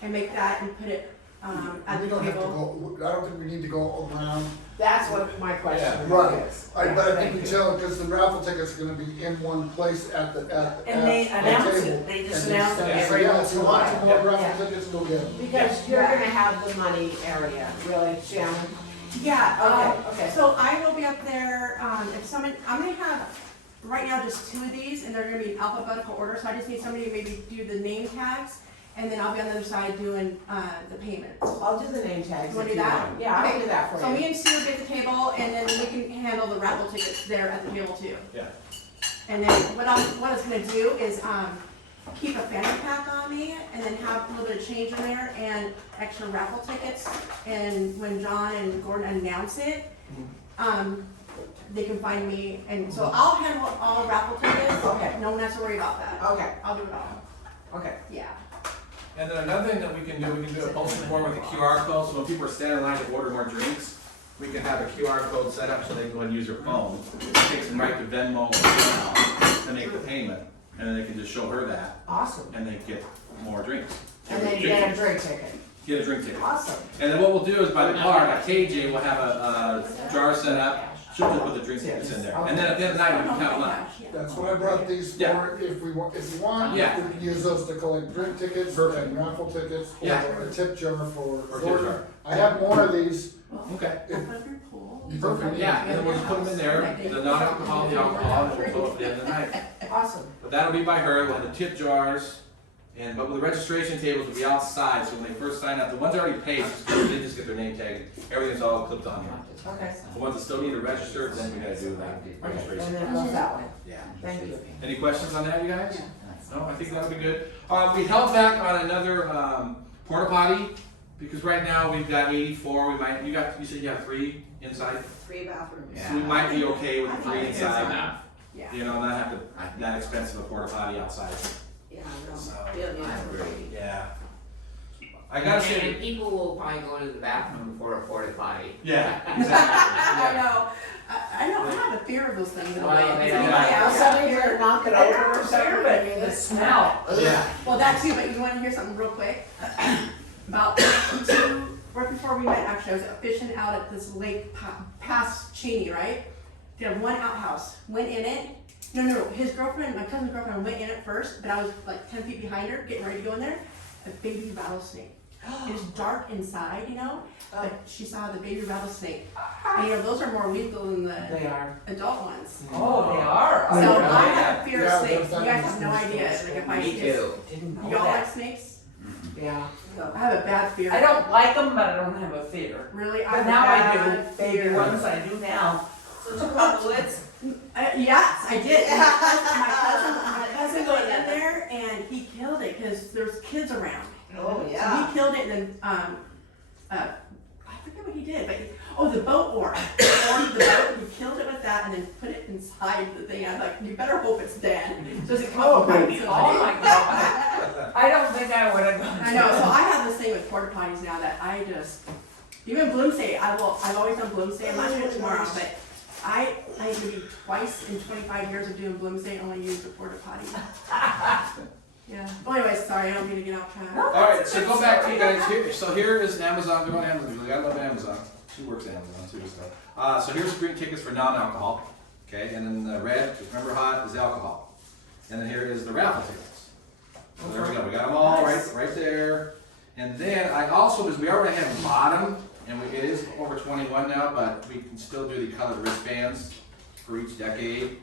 And make that and put it, at We the don't have to table. go, I don't think we need to go around. That's what my question Right. is. But I think we Thank you. tell, because the raffle ticket's gonna be in one place at the And they the announce table. it, they just And announce it say, every yeah, once if in you a want while. some more Yeah. raffle tickets, go get them. Because you're gonna have the money area, really, Shannon? Yeah, Okay. so I will be up there, if someone, I'm gonna have, right now, just 2 of these, and they're gonna be in alphabetical order, so I just need somebody to maybe do the name tags, and then I'll be on the other side doing, the payments. I'll do the name tags You wanna if do you that? want. Yeah, I'll Okay. do that for So you. me and Sue will be at the table, and then we can handle the raffle tickets there at the table too. Yeah. And then what I was gonna do is, keep a fanny pack on me, and then have a little bit of change in there, and extra raffle tickets, and when John and Gordon announce it, they can find me, and so I'll handle all raffle tickets. Okay. No one has to worry about that. Okay, I'll do it all, okay. yeah. And then another thing that we can do a postage form with a QR code, so when people are standing in line to order more drinks, we can have a QR code set up so they can go and use their phone. It takes them right to Venmo or PayPal to make the payment, and then they can just show her that, Awesome. and they get more drinks. And then you get a drink ticket. Get a drink ticket. Awesome. And then what we'll do is by the car, at KJ, we'll have a jar set up, she'll just put the drink tickets in there. And then at the end of the night, we can count them up. That's what I brought these Yeah. for, if you want, Yeah. we can use those to collect drink tickets Perfect. and raffle tickets, Yeah. or a tip jar for Or tip Gordon. jar. I have more of these. Okay. Perfect. Yeah, and then we'll just put them in there, the non-alcohol, the alcohol, and we'll total it at the end of the night. Awesome. But that'll be by her, we'll have the tip jars, but with the registration tables will be outside, so when they first sign up, the ones already paid, they just get their name tag, everything's all clipped on here. Okay. The ones that still need to register, then we gotta do that And registration. then it goes that way. Yeah. Thank you. Any questions on that, you guys? No, I think that'll be good. We held back on another, porta potty, because right now we've got 84, you said you have 3 inside? 3 bathrooms. So we might be okay with the 3 It's inside, enough. Yeah. you know, not have to, that expensive a porta potty outside. Yeah, no, So, we don't need I that. agree. yeah. I gotta And say, people will probably go to the bathroom before a porta potty. yeah, I exactly. know, I have a fear of those things in a way. Well, Does they anybody don't. else Some have of you fear? are knocking I over or don't something. care, but the smell. Yeah. Well, that too, but you wanna hear something real quick? About right before we met, actually, I was fishing out at this lake past Cheney, right? They had one outhouse, went in it. No, his girlfriend, my cousin's girlfriend went in it first, but I was like 10 feet behind her, getting ready to go in there. A baby rattlesnake. It was dark inside, you know, but she saw the baby rattlesnake. And you know, those are more lethal than the They are. adult ones. Oh, they are. So yeah. I have a fear Yeah, of snakes. those You guys things have no are idea. scary. Like if I Me see too. Didn't know y'all like that. snakes? Yeah. I have a bad fear. I don't like them, but I don't have a fear. Really, I But have now a I bad do. Baby fear. ones I do now. So took out the woods? Yes, I did. My cousin went in there and he killed it because there's kids around. Oh, So yeah. he killed it and then, I forget what he did, but the boat oar. He formed the boat, he killed it with that and then put it inside the thing. I was like, you better hope it's dead. So does it come up and bite Oh somebody? my God. I don't think I would have gone. I know, so I have this thing with porta potties now that I just, even Bloomsday, I've always done Bloomsday, I'm not doing it tomorrow, but I maybe twice in 25 years of doing Bloomsday only used a porta potty. Yeah, well anyways, sorry, I don't mean to get off track. Alright, so go back to you guys here, so here is Amazon, go on Amazon, I love Amazon, she works at Amazon too, so. So here's green tickets for non-alcohol, okay, and then the red, remember hot, is alcohol. And then here is the raffle tickets. So there we go, we got them all right there. And then I also, because we already have bottom, and it is over 21 now, but we can still do the colored wristbands for each decade.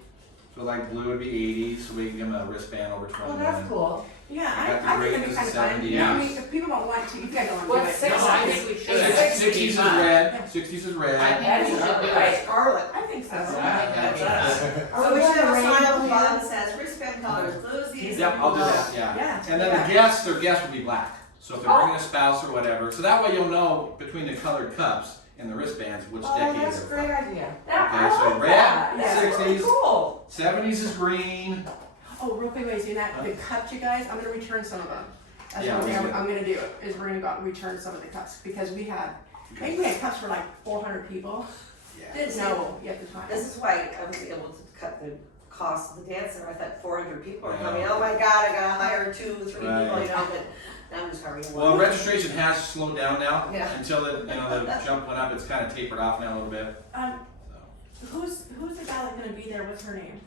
So like blue would be 80, so we can give them a wristband over 21. Well, that's cool. Yeah, I got the I think green it'd be is kind the of fun. 70s. I mean, if people don't want to, you guys don't want to do What's it. No, I think we should. 60s is red, 60s is I red. think we should do it. Scarlet. I think so. That's what I think that'd be nice. So we should have a sign up Rain above that says wristband color includes these. Yep, I'll do that, yeah. Yeah. And then the guests, their guests would be black. So if they're bringing a spouse or whatever, so that way you'll know between the colored cups and the wristbands which Oh, decade that's a they're great from. idea. Now, Okay, I so like red, that. That's really 60s. cool. 70s is green, Oh, real quick, while he's doing that, the cups, you guys, I'm gonna return some of them. That's Yeah, one thing we I'm gonna do, is we're gonna go out and return some of the cups, because we had, I think we had cups for like 400 people. This, No, at the time. this is why I was able to cut the cost of the dance center. I thought 400 people are Yeah. coming. Oh my God, I gotta hire 2, 3 people, Right. you know, but now I'm just hiring Well, one. registration has slowed down now. Yeah. Until the jump went up, it's kind of tapered off now a little bit. So. Who's the gal that's gonna be there, what's her name?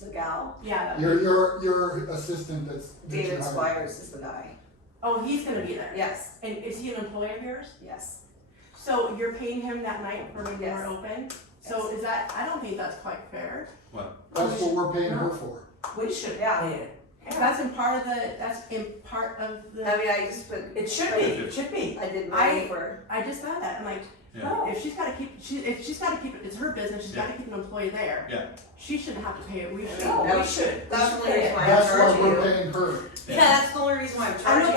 The gal, Yeah, Your assistant that you David hired. Squires is the guy. oh, he's gonna be there. Yes, And is he an employee of yours? yes. So you're paying him that night for when you Yes. weren't open? So is that, I don't think that's quite fair. That's what we're paying her for. We should Yeah. pay it. That's in part of the, I mean, I just put. It should be, it should be. I did money for. I just thought that, I'm like, Yeah. if she's gotta keep, it's her business, she's gotta keep an employee there. Yeah. She shouldn't have to pay it, we should. No, That we was- should. That's the We only should reason pay why it. I'm That's why charging we're you. paying her. Yeah, that's the only reason why I'm I know, charging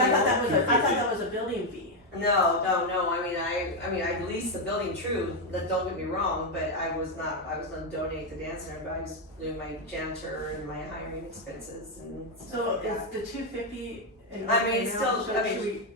but I thought you. that was a building fee. No, I mean, I leased the building, true, don't get me wrong, but I was gonna donate the dance center, but I was doing my janitor and my hiring expenses and stuff So like that. it's the 250 and. I mean, it's still, should I mean, we-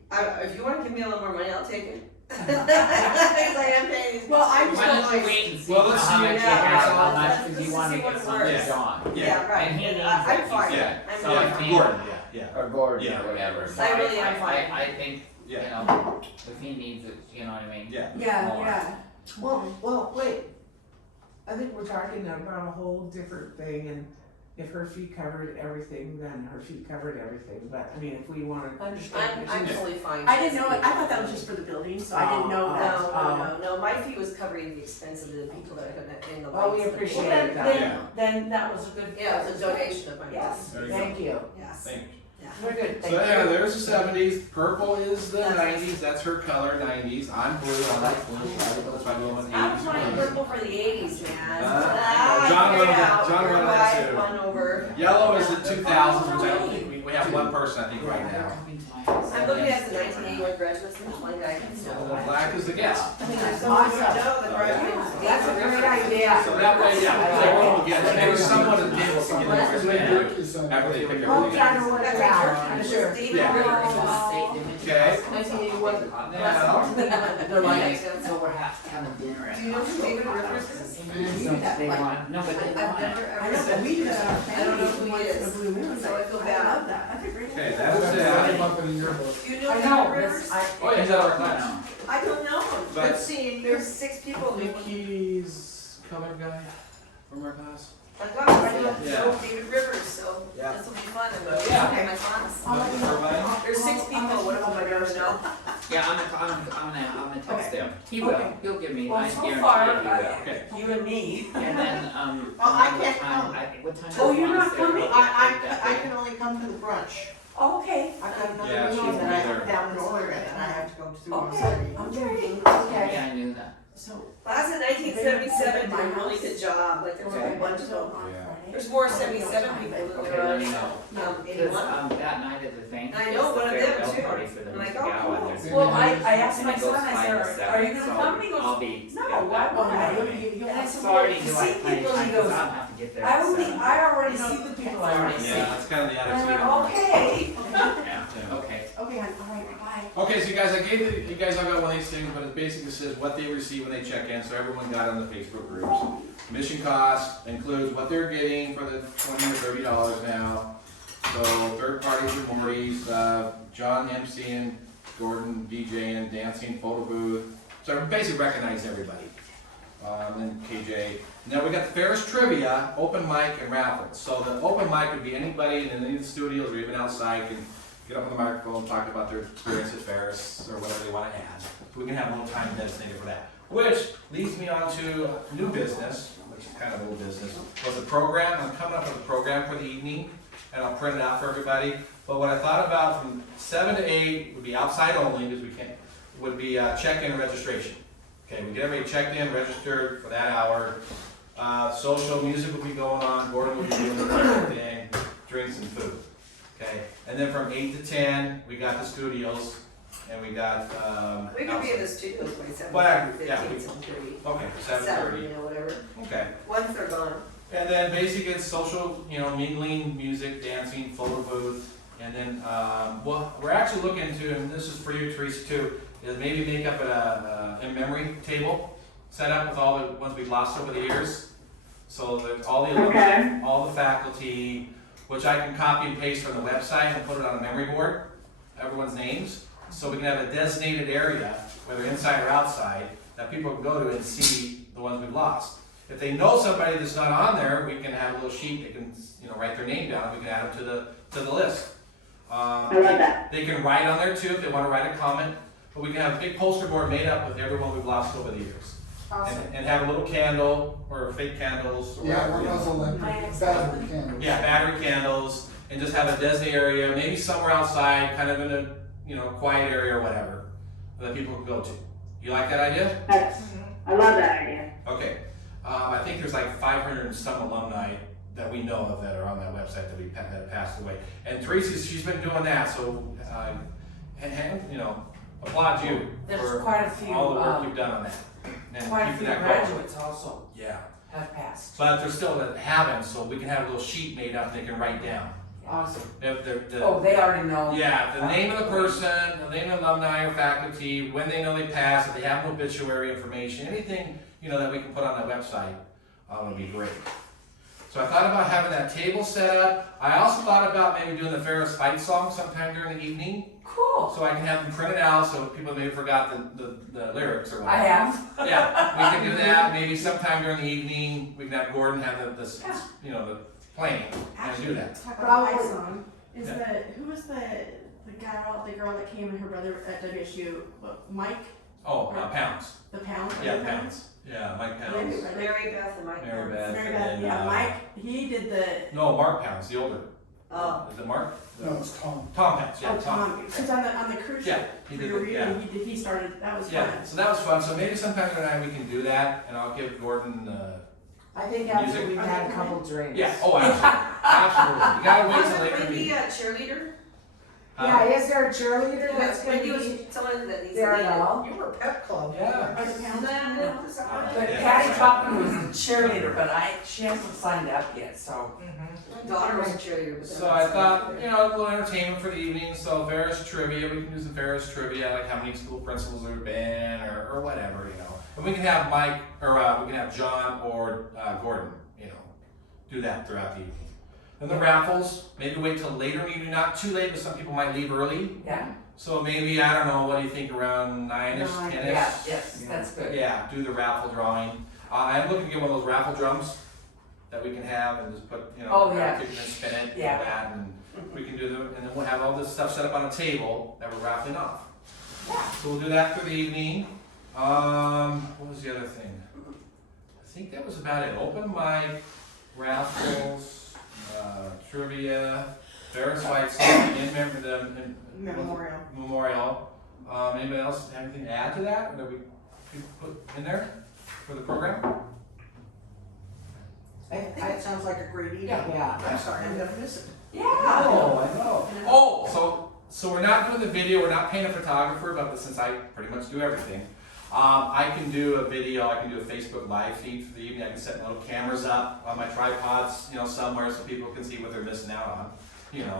if you wanna give me a little more money, I'll take it. Because I am paying these. Well, I'm just Why don't you going, wait and see Well, let's how see- much you yeah, have, how let's- much, let's because you just wanna see get what some works. to John. Yeah, right, And he and needs I'm what you fine, said. I'm So really I Yeah, think- Gordon, yeah. Or Gordon Yeah. or whatever. So I really am fine. I think, you Yeah. know, if he needs it, you know what I mean? Yeah. yeah. Well, wait, I think we're talking about a whole different thing, and if her fee covered everything, then her fee covered everything, but I mean, if we wanna. I'm totally fine. I didn't know it, I thought that was just for the building, so I didn't know that. No, my fee was covering the expense of the people that are gonna, in the lights. Oh, we and the- appreciate Well, that. Yeah. then that was a good. Yeah, it was a donation of my Yes. There you Thank you. Yes. Thank you. We're good, So thank you. yeah, there's the 70s. Purple is the That's- 90s. That's her color, 90s. I'm blue. I like blue. That's why I'm going 80s. I was wanting purple for the 80s, man. John wanted figured that- out. John wanted We're that like too. one over. Yellow is the 2000s, which I don't think we have one person, I think, right now. I'm looking at the 1981 graduates, and there's one guy can So still. the black is the guest. I mean, there's so much to know, the graduates. That's a great idea. So that way, yeah, everyone will get it. Maybe someone that did get That's the it way first Rick is saying. after they pick Hope everything. John will work it out, I'm sure. David Yeah. Rivers. Okay. 1981. Now, They're like, So we're having dinner at. do you know who David Rivers is? They want, no, but they I've want. never I ever know, but said. we do that on our I don't know family, who he once in a is. blue moon, So I feel I bad. love that, that's a great. okay, That's that's a it. bump in your book. Do you know I David know, Rivers? Oh, yeah, he's at our class. I don't know him, But- but see, there's 6 people who. Nikki's color guy from our class. I got it, I know Yeah. David Rivers, so Yeah. this will be fun, I'm gonna Yeah. okay, my class. Everybody? There's 6 people, what am I gonna know? Yeah, I'm gonna text him. He will, Okay. he'll give me, Well, I so guarantee far, you he will. Okay. you and me. And then, I what can't time- come. what time Oh, do you you're want not us there? coming? I can only come to the brunch. Okay, I've got another Yeah, meeting she'll that I be have there. down in Oregon, and I have to go through on okay, Saturday. I'm ready. Yeah, Okay. I knew that. So. Class in 1977 did a really good job, like there was a whole bunch of them. There's more 77 people than Okay, there let are, me know. Cause, 81. that night at the thing. I know, is the one of them farewell too. party for the I'm like, Mr. oh, Gowan. cool. There's Well, gonna I be- asked and my it goes son, I 5 said, to are you 7, gonna so come? He goes, I'll be. no, yeah. why would I? You And I said, So I well, already you knew see I planned, people, I he just goes, don't have to get there I at only, 7. I already see the people I already see. Yeah, that's kind of the And I attitude. went, okay. Yeah, okay. Okay, hon, all right, bye. Okay, so you guys, I gave you guys all got one of these things, but it basically says what they receive when they check in, so everyone got on the Facebook groups. Mission cost includes what they're getting for the $20 or $30 now. So third parties and Morty's, John MCing, Gordon DJing, dancing, photo booth. So I basically recognize everybody. And KJ. Now we got the Ferris trivia, open mic, and raffles. So the open mic would be anybody in any of the studios or even outside can get up on the microphone and talk about their experience at Ferris or whatever they want to add. We can have a little time designated for that. Which leads me on to new business, which is kind of old business. Was the program, I'm coming up with a program for the evening, and I'll print it out for everybody. But what I thought about from 7 to 8 would be outside only, because we can't, would be check-in and registration. Okay, we get everybody checked in, registered for that hour. Social music will be going on, Gordon will be doing the thing, drinks and food. Okay, and then from 8 to 10, we got the studios, and we got, We could be in the studios by 7, Well, yeah, 15, we- 7:30. okay, for 7, 7:30. you know, whatever. Okay, Once they're gone. And then basically it's social, mingling, music, dancing, photo booth. And then, we're actually looking to, and this is for you, Teresa, too, is maybe make up a in-memory table set up with all the ones we've lost over the years. So that all the alumni, all the faculty, which I can copy and paste from the website and put it on a memory board, everyone's names. So we can have a designated area, whether inside or outside, that people can go to and see the ones we've lost. If they know somebody that's not on there, we can have a little sheet, they can, write their name down, we can add them to the list. I love that. They can write on there too if they want to write a comment, but we can have a big poster board made up with everyone we've lost over the years. Awesome. And have a little candle, or fake candles, or Yeah, whatever. one of those electric battery candles. Yeah, battery candles, and just have a designated area, maybe somewhere outside, kind of in a, quiet area or whatever, that people can go to. You like that idea? I love that idea. Okay. I think there's like 500 and some alumni that we know of that are on that website that have passed away. And Teresa, she's been doing that, so, applaud you There's for quite a few, all the work you've done on that. And quite a keep few that going. graduates also Yeah. have passed. But there's still that haven't, so we can have a little sheet made up they can write down. Awesome. If Oh, they already know. yeah, the name of the person, the name of alumni or faculty, when they know they passed, if they have an obituary information, anything, that we can put on that website, would be great. So I thought about having that table set up. I also thought about maybe doing the Ferris fight song sometime during the evening, Cool. so I can have them printed out so people maybe forgot the lyrics or whatever. I have. Yeah, we can do that, maybe sometime during the evening, we can have Gordon have the playing and do that. Talk about my Probably. song. Is Yeah. who was the girl that came and her brother at WSU? Mike, Oh, Pounds. the Pound? Yeah, Pounds. Yeah, Mike Pounds. Mary Beth and Mike. Mary Beth. Mary and Beth, then, yeah, Mike, he did the, No, Mark Pounds, the older. Oh. Is it Mark? No, it's Tom. Tom Pounds, yeah, oh, Tom, because on the cruise Yeah, ship, he for did your it, yeah. reading, he started, that was fun. Yeah, so that was fun. So maybe sometime tonight we can do that, and I'll give Gordon. I think after Music. we've had a couple drinks. Yeah. Oh, absolutely. You gotta wait till Wasn't later. Wendy a cheerleader? Yeah, is there a cheerleader that's gonna Wendy was be someone that needs to there be. at all? You were pep club. Yeah. Or the Pound? But Yeah. Patty Chopin was the cheerleader, but she hasn't signed up yet, so. My daughter was a cheerleader, but then. So I thought, a little entertainment for the evening. So Ferris trivia, we can do some Ferris trivia, like how many school principals there have been, or whatever, And we can have Mike, or we can have John or Gordon, do that throughout the evening. And the raffles, maybe wait till later in the evening, not too late, but some people might leave early. Yeah. So maybe, I don't know, what do you think, around 9-ish, 10-ish? Yeah, yes, that's good. Yeah, do the raffle drawing. I'm looking to get one of those raffle drums that we can have and just put, Oh, yeah. kick it and spin it, Yeah. and that, and we can do and then we'll have all this stuff set up on a table that we're raffling off. Yeah. So we'll do that for the evening. What was the other thing? I think that was about it. Open mic, raffles, trivia, Ferris fight song, memorial. Anybody else have anything to add to that, or that we could put in there for the program? I think it sounds like a great evening. Yeah. I'm sorry, I'm gonna miss it. Yeah. Oh, I know. Oh, so we're not doing the video, we're not paying a photographer, but since I pretty much do everything, I can do a video, I can do a Facebook live feed for the evening, I can set little cameras up on my tripods, somewhere so people can see what they're missing out on,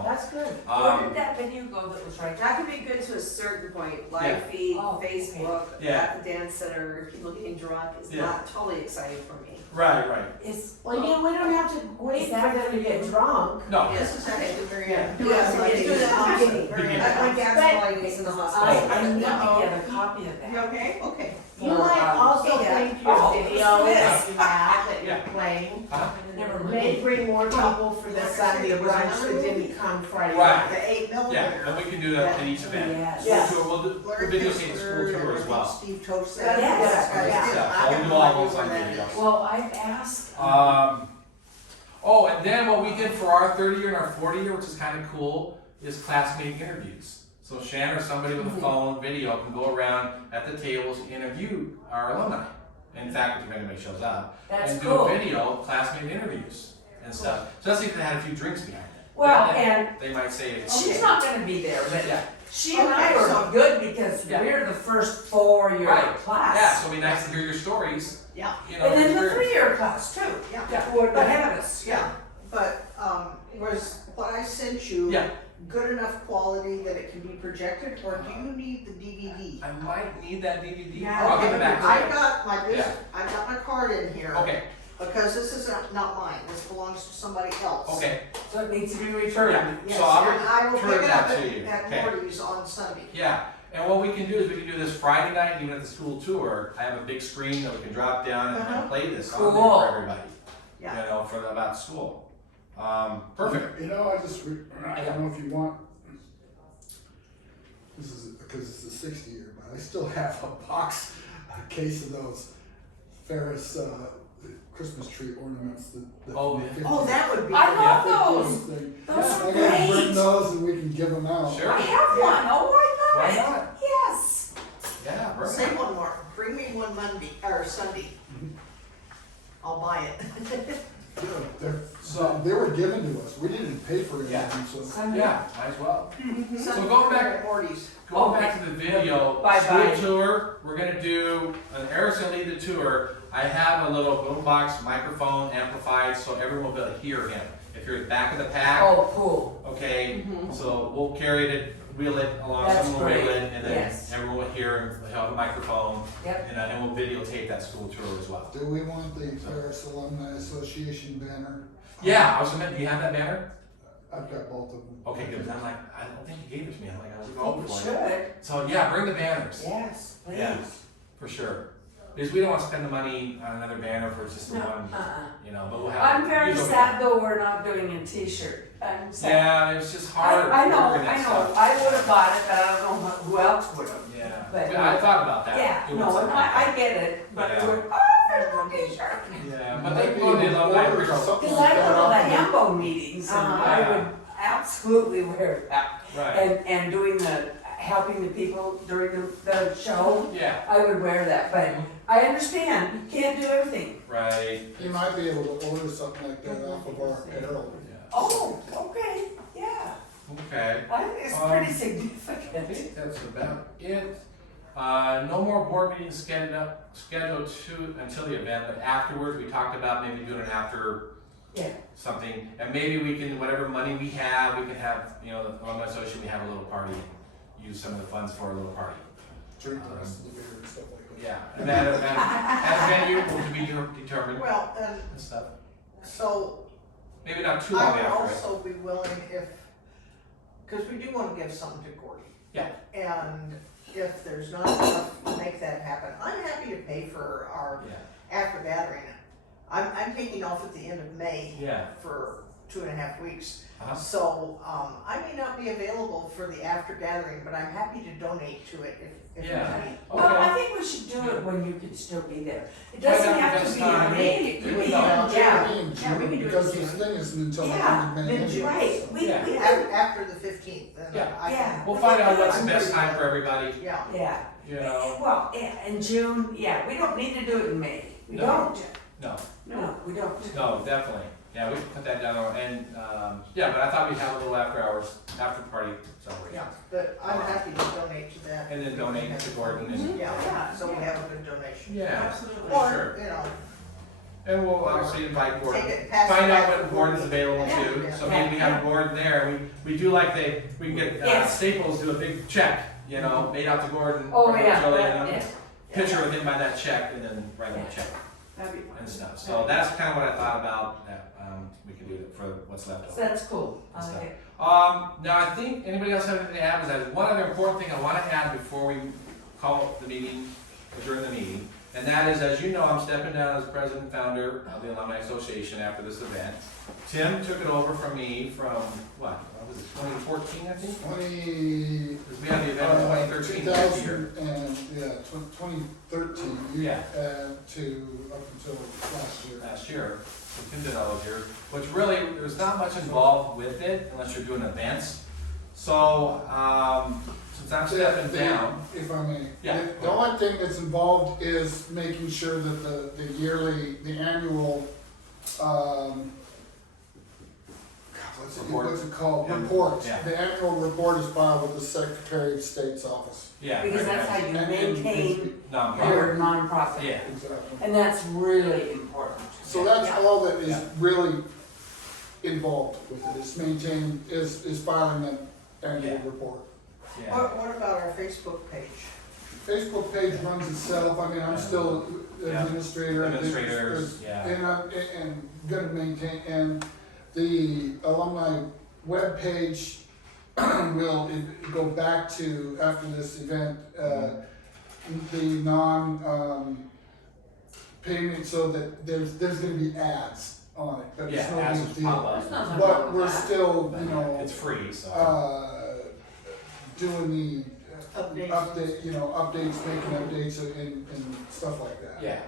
That's good. Where did that video go that was right? That could be good to a certain point, live Yeah. feed, Oh, okay. Facebook, Yeah. at the dance center, people getting drunk is Yeah. not totally exciting for me. Right. Is, Well, we don't have to wait Is for that them to get drunk. No. Yes. This is actually very, Yeah. Do it at the let's beginning. do that at the beginning. Beginning. My dad's calling us in the hospital. I need to Uh-oh. get a copy of You that. okay? Okay. You might also yeah. think your Oh, video yes. that you have that Yeah. you're playing Never may mind. bring more people for the Sunday brunch that didn't come Friday Right. night. The 8 Yeah, and we can do that at each event. Yes. Yeah. We'll do Larry videotape the school Pittsburgh, tour as well. Steve Toast. Yes. Yeah, so we'll do all those on video. Well, I've asked. And then what we did for our 30 year and our 40 year, which is kind of cool, is classmate interviews. So Shannon or somebody with a phone video can go around at the tables and interview our alumni and faculty if anybody shows up. That's and cool. do a video, classmate interviews and stuff. So that's if they had a few drinks behind it. Well, Then and they might say, she's not gonna be there, but Yeah. she and I were good because Yeah. we're the first 4-year Right. class. Yeah, so it'd be nice to hear your stories Yeah, you know, And then the experience. 3-year class too, yeah, that would ahead of us. yeah, but, was what I sent you Yeah. good enough quality that it can be projected, or do you need the DVD? I might need that DVD. Yeah. I'll give it back to you. I got my Yeah. I got my card in here. Okay, Because this is not mine, this belongs to somebody else. okay, So it needs to be returned. Yes, So I'll and I will return pick it up that to you. at Okay. Morty's on Sunday. yeah. And what we can do is we can do this Friday night, even at the school tour. I have a big screen that we can drop down and Uh-huh. play this on there Cool. for everybody. Yeah. You know, for about school. Perfect. You know, I don't know if you want, this is, because it's the 60 year, but I still have a case of those Ferris, Christmas tree ornaments that. Oh, yeah. Oh, that would be. I love those. Thing. Those I are gotta bring great. those and we can give them out. Sure. I have one. Oh, Why I love not? it. Yes. Yeah, bring Say it. one more, bring me one Monday, or Sunday. I'll buy it. Yeah, So- they were given to us. We didn't pay for Yeah. anything, so. Sunday. Yeah, might as well. Sunday going back- at Morty's. Going back to the video, Bye-bye. school tour, we're gonna do, Eric's gonna lead the tour. I have a little boombox microphone amplified so everyone will be able to hear him. If you're at the back of the pack, Oh, cool. okay, so we'll carry it, wheel it along, That's someone will wheel great. it, and then Yes. everyone will hear him, we'll have a microphone, Yep. and then we'll videotape that school tour as well. Do we want the Ferris Alumni Association banner? Yeah, I was gonna, do you have that banner? I've got both of them. Okay, good, I'm like, I don't think you gave it to me, I'm like, I was I going think we for it. should. So, yeah, bring the banners. Yes, please. Yeah. For sure. Because we don't want to spend the money on another banner for just the No, one, uh-uh. you know, but we'll have. I'm very use what we sad though we're not doing a t-shirt. I'm sad. Yeah, it was just hard. I know, ordering that I know. stuff. I would have bought it, but I don't know who else would have. Yeah, But- yeah, I thought about that. Yeah, doing no, something like I that. get it, but Yeah. it would, oh, there's no t-shirt. Yeah, but they go to the alumni. Order group. something Because like I go that to the off the- Hambo meetings and I Yeah. would absolutely wear that. Right, And doing helping the people during the show, yeah, I would wear that, but I understand, you can't do everything. right. You might be able to order something like that off of our apparel. Yeah. Oh, okay, yeah, Okay, I think it's Um, pretty I significant. think that's about it. No more board meetings scheduled until the event, but afterwards, we talked about maybe doing an after Yeah. something, and maybe we can, whatever money we have, we can have, you know, the Alumni Association, we have a little party, use some of the funds for a little party. Drink the rest of the beer and stuff like that. Yeah, and that venue will be determined Well, and stuff. so Maybe not too I long would after it. also be willing because we do want to give something to Gordy. Yeah. And if there's not enough to make that happen, I'm happy to pay for our Yeah, after gathering. I'm taking off at the end of May yeah, for 2.5 weeks. uh-huh. So, I may not be available for the after gathering, but I'm happy to donate to it if Yeah. need. Well, I Okay, think we should do it when you can still be there. It Might doesn't not be have to best be time. in May, it could be, yeah, Yeah, Yeah, we can do it because in this June. thing isn't until the yeah, end of May. that's anyway, right. so. We, Yeah. we, After the 15th, then Yeah. I Yeah. can, we'll find out what's the I'm best pretty time for everybody, yeah. yeah. you know, Well, yeah, in June, yeah, we don't need to do it in May. We No. don't. no, No, we don't. no, definitely, yeah, we can put that down, and, yeah, but I thought we'd have a little after hours, after party celebration. Yeah, but I'm happy to donate to that. And then donate to Gordon and, Yeah, so we have a good donation. yeah, Absolutely. for Or, sure. you know, And we'll obviously invite Gordon. take it, pass it Find out back what to board is Gordy. available Yeah, too, yeah. so maybe we have a board there, we do like we can get Yes. Staples, do a big check, you know, made out to Gordon. Oh, from yeah, Julie, that- and yeah. picture with him by that check, and then write him a check That'd be fun. and stuff, so that's kind of what I thought about, that, we could do for what's left So over. that's cool. I like it. Now I think, anybody else have anything to add? There's one other important thing I wanna add before we call the meeting, adjourn the meeting. And that is, as you know, I'm stepping down as president and founder of the Alumni Association after this event. Tim took it over from me from, what was it, 2014, I think? 'Cause we had the event in 2013, last year. 2013. Yeah. To up until last year. Last year, so Tim did all those years, which really, there's not much involved with it unless you're doing events. So, since I'm stepping down, If I may. Yeah. The only thing that's involved is making sure that the annual, Report? What's it called? Yeah. Report. Yeah. The annual report is filed with the Secretary of State's office. Yeah. Because that's how you maintain Nonprofit. your nonprofit. Yeah. Exactly. And that's really important. So that's Yeah. all that is Yeah. really involved with it, is maintaining, is filing an annual Yeah. report. Yeah. What about our Facebook page? Facebook page runs itself, I mean, I'm still Yeah. administrator. Administrators, yeah. And gonna maintain, and the alumni webpage will go back to, after this event, the payment, so that there's gonna be ads on it, but it's Yeah, no ads big will deal. pop up. There's nothing wrong But with we're that. still, But you know, it's free, so. doing the Updates. updates, making updates and stuff like that. Yeah.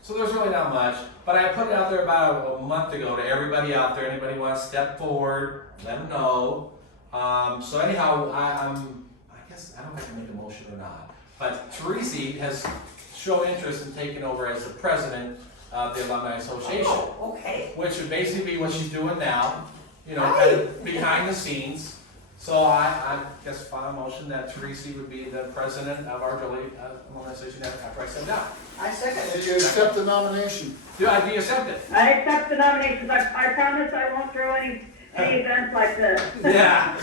So there's really not much, but I put it out there about a month ago to everybody out there. Anybody want to step forward, let them know. So anyhow, I guess I don't know if I can make a motion or not, but Teresi has shown interest in taking over as the president of the Alumni Association, Oh, okay. which would basically be what she's doing now, you know, kind of behind the scenes. So I guess file a motion that Teresi would be the president of our Alumni Association after I step down. I second And it. you accept the nomination. Do I be accepted? I accept the nominations. I promise I won't throw any events like this. Yeah.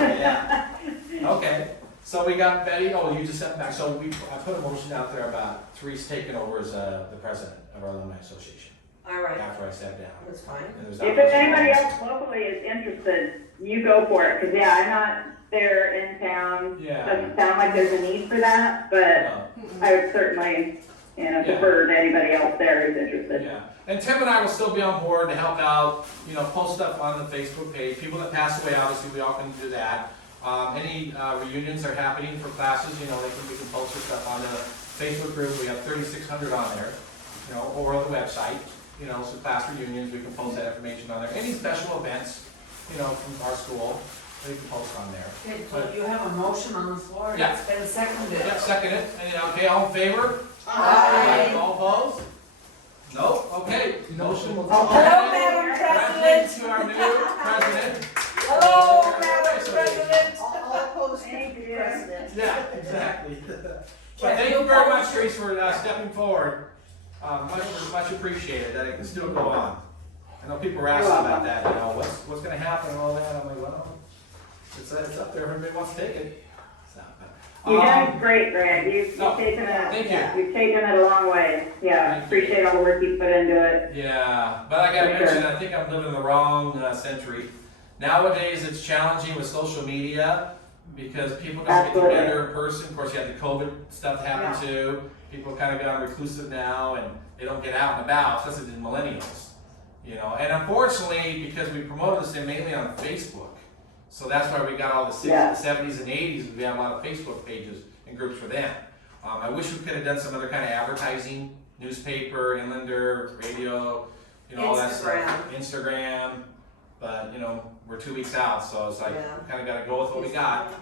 Yeah. Okay, so we got Betty, oh, you just stepped back, so I put a motion out there about Therese taking over as the president of our Alumni Association Alright, after I step down. that's fine. And there's If that anybody motion. else locally is interested, you go for it, because yeah, I'm not there in town. Yeah. Doesn't sound like there's a need for that, but No. I would certainly, defer to anybody else there who's interested. Yeah, and Tim and I will still be on board to help out, post stuff on the Facebook page. People that pass away, obviously, we all can do that. Any reunions are happening for classes, we can post their stuff on the Facebook group. We have 3,600 on there, or on the website. So class reunions, we can post that information on there. Any special events, from our school, we can post on there. Okay, so you have a motion on the floor, Yeah. it's been seconded. Yep, second it. Okay, all in favor? Aye. All opposed? No? Okay, motion will. Hello, Madam President. To our new president. Hello, Madam President. All opposed to Thank you. president. Yeah, exactly. But thank you very much, Reese, for stepping forward. Much appreciated that it can still go on. I know people are asking about that, what's gonna happen and all that. I'm like, well, it's up there, everybody wants to take it. So, but, You've done great, Greg. You've No, taken thank you. you've taken it a long way. Yeah, Thank you. appreciate all the work you put into it. Yeah, but like I For mentioned, sure. I think I'm living in the wrong century. Nowadays, it's challenging with social media because people don't get Absolutely. together in person. Of course, you had the COVID stuff happen too. People kind of got reclusive now and they don't get out and about, especially the millennials. And unfortunately, because we promoted this thing mainly on Facebook, so that's why we got all the 60s, Yeah. 70s, and 80s. We have a lot of Facebook pages and groups for them. I wish we could have done some other kind of advertising, newspaper, Inlander, radio, all that stuff. Instagram. But, we're 2 weeks out, so it's like, Yeah. we kind of got to go with what we got.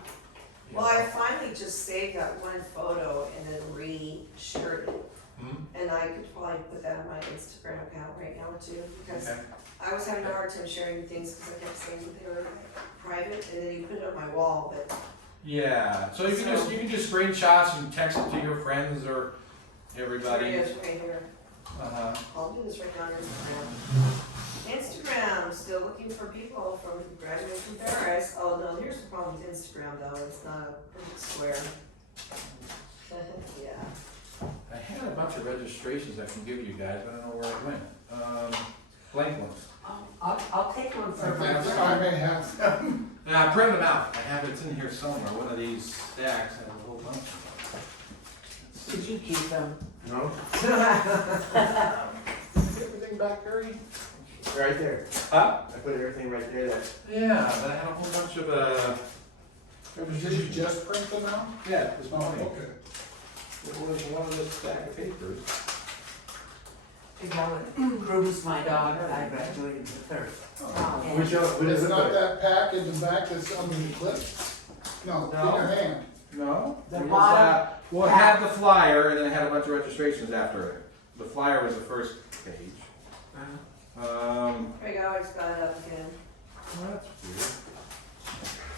Well, I finally just saved that one photo and then re-shared it. Hmm? And I could probably put that on my Instagram account right now too, because Okay. I was having a hard time sharing things because I kept saying that they were private, and then you put it on my wall, but Yeah, so you can do screenshots and text it to your friends or there everybody. it is right here. Uh-huh. I'll do this right now on Instagram. Instagram, still looking for people from graduating from Ferris. Oh no, here's the problem with Instagram though, it's not a perfect square. Yeah. I had a bunch of registrations I can give you guys, but I don't know where it went. Blank ones. I'll take one for I my think I friend. may have some. Yeah, I printed them out. I have it in here somewhere. One of these stacks has a whole bunch of them. Did you keep them? No? Everything back, Harry? Right there. Huh? I put everything right there. Yeah, but I had a whole bunch of, Did you just print them out? yeah, this Oh, morning. okay. It was one of the stack of papers. Bruce, my dog, I graduated with third. And Which one Is is it it? not that pack in the back that's under the clip? No, in No. your hand. No. The It was, bottom well, it had the flyer and then it had a bunch of registrations after it. The flyer was the first page. There you go, I just got it up again. That's weird.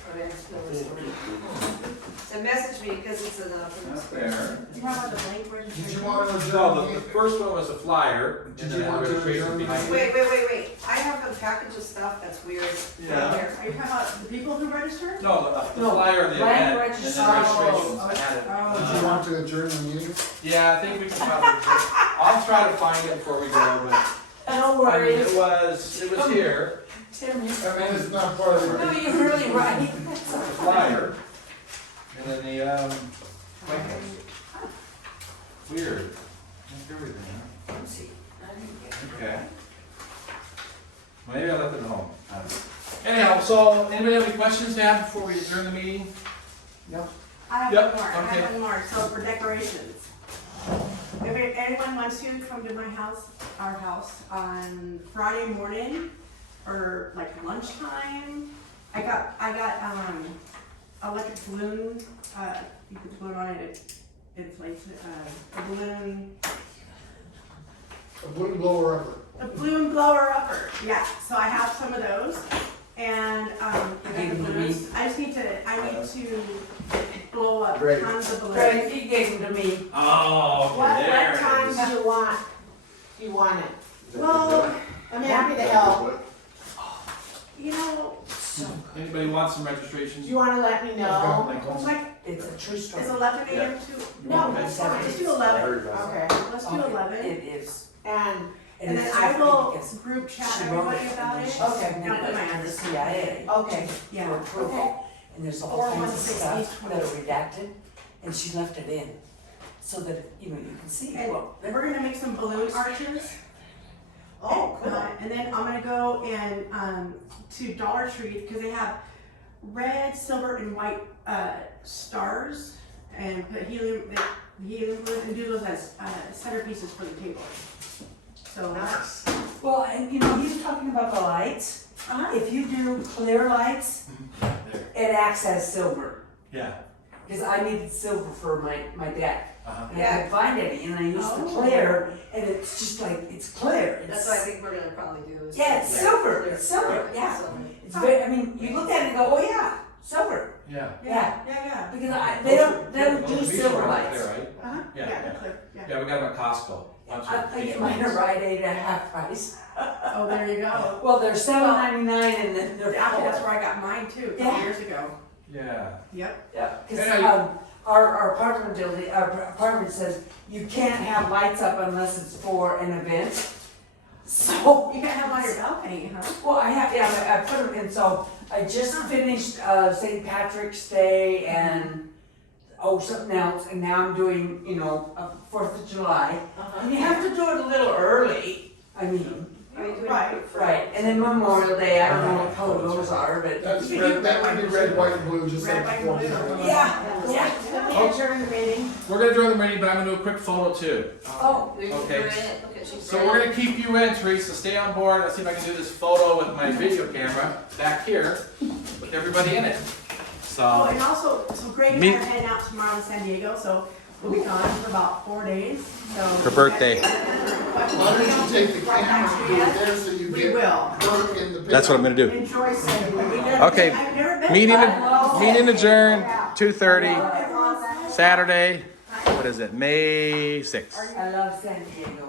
Okay, no, it's fine. So message me because it's enough. That's there. You have like the blank registration. Did you want to No, adjourn? the first one was a flyer. Did and you then want the to registration adjourn? behind it. Wait. I have a package of stuff that's weird. Yeah. Here. Are you talking about the people who registered? No, the No, flyer of the blank event, and registration. then registrations. I had it. Did you want to adjourn the meeting? Yeah, I think we can probably, I'll try to find it before we go, but, No I mean, worries. it was here, Tim, I mean, it's not part of no, the. you're really right. the flyer, and then the, weird, like everything, huh? Let's see. I didn't get it. Okay. Maybe I left it at home, I don't know. Anyhow, so, anybody have any questions to have before we adjourn the meeting? I have Yep, one more, I okay. have one more, so for decorations. If anyone wants to come to my house, our house, on Friday morning, or like lunchtime, I got, electric balloon, you put the balloon on it, it inflates it, a balloon, A balloon blower upper. a balloon blower upper, yeah, so I have some of those, and, I got the balloons, I need to blow up Great. tons of balloons. Greg, he gave them to me. Oh, What time do you want it? Well, I'm happy to help. you know, Anybody want some registrations? Do you wanna let me know? it's like, It's a true story. is 11 a.m. to, No, that's fine. let's do 11, Okay, let's do 11. It is. and, And then it's I so will funny because group chat she wrote everybody it, about and it. she Okay. submitted Not put my it to the address. CIA okay, Yeah, for approval. okay. And there's all Or kinds of 160, stuff that are redacted, and she left it in, so that, you know, you can see it. And Well, we're gonna make some balloon arches. Oh, cool. And then I'm gonna go and, to Dollar Tree, cause they have red, silver, and white, stars, and put helium balloon, and do those as, centerpieces for the table. So, Nice. Well, and you know, he's talking about the lights. If you do clear lights, it acts as silver. Yeah. Because I needed silver for my deck. Uh-huh. And I couldn't find any, and I used the clear, and it's just like, it's clear. That's It's, what I think we're gonna probably do. Is Yeah, it's silver. It's silver, yeah. it's very, I mean, you look at it and go, oh yeah, silver. Yeah. yeah. Because they don't do silver There, lights. right? Uh-huh, Yeah, yeah, yeah. clear, yeah. Yeah, we got them at Costco. Bunch of I get big mine ones. at Rite Aid at half price. Oh, there you go. Well, they're $7.99 and then they're Actually, that's full. where I got mine too, a Yeah. couple years ago. Yeah. Yep. Yeah, because Yeah, our apartment building, our apartment says you can't have lights up unless it's for an event. So, You can't have them on your balcony, huh? well, I put them in, so I just finished, St. Patrick's Day and, something else, and now I'm doing, 4th of July. And you have to do it a little early, I mean, Are you doing Right. it for- right, and then Memorial Day, I don't know what color those are, but. That's red, that would be red, white, and blue, just Red, like white, the and blue. 4th. Yeah, yeah. let me adjourn the meeting. We're gonna join the meeting, but I'm gonna do a quick photo too. Oh, You're Okay. in it. Look at you. So we're gonna keep you in, Teresa, stay on board, let's see if I can do this photo with my video camera back here with everybody in it. Oh, So, and also, so Greg and I Meet- are heading out tomorrow to San Diego, so we'll be gone for about 4 days, so. Her birthday. Why don't you take the camera and do it there so you We get will. Dirk in the picture? that's what I'm gonna do. Enjoy San Diego. Okay, I've never been. meeting adjourned, 2:30, Everyone's- Saturday, what is it, May 6th. I love San Diego.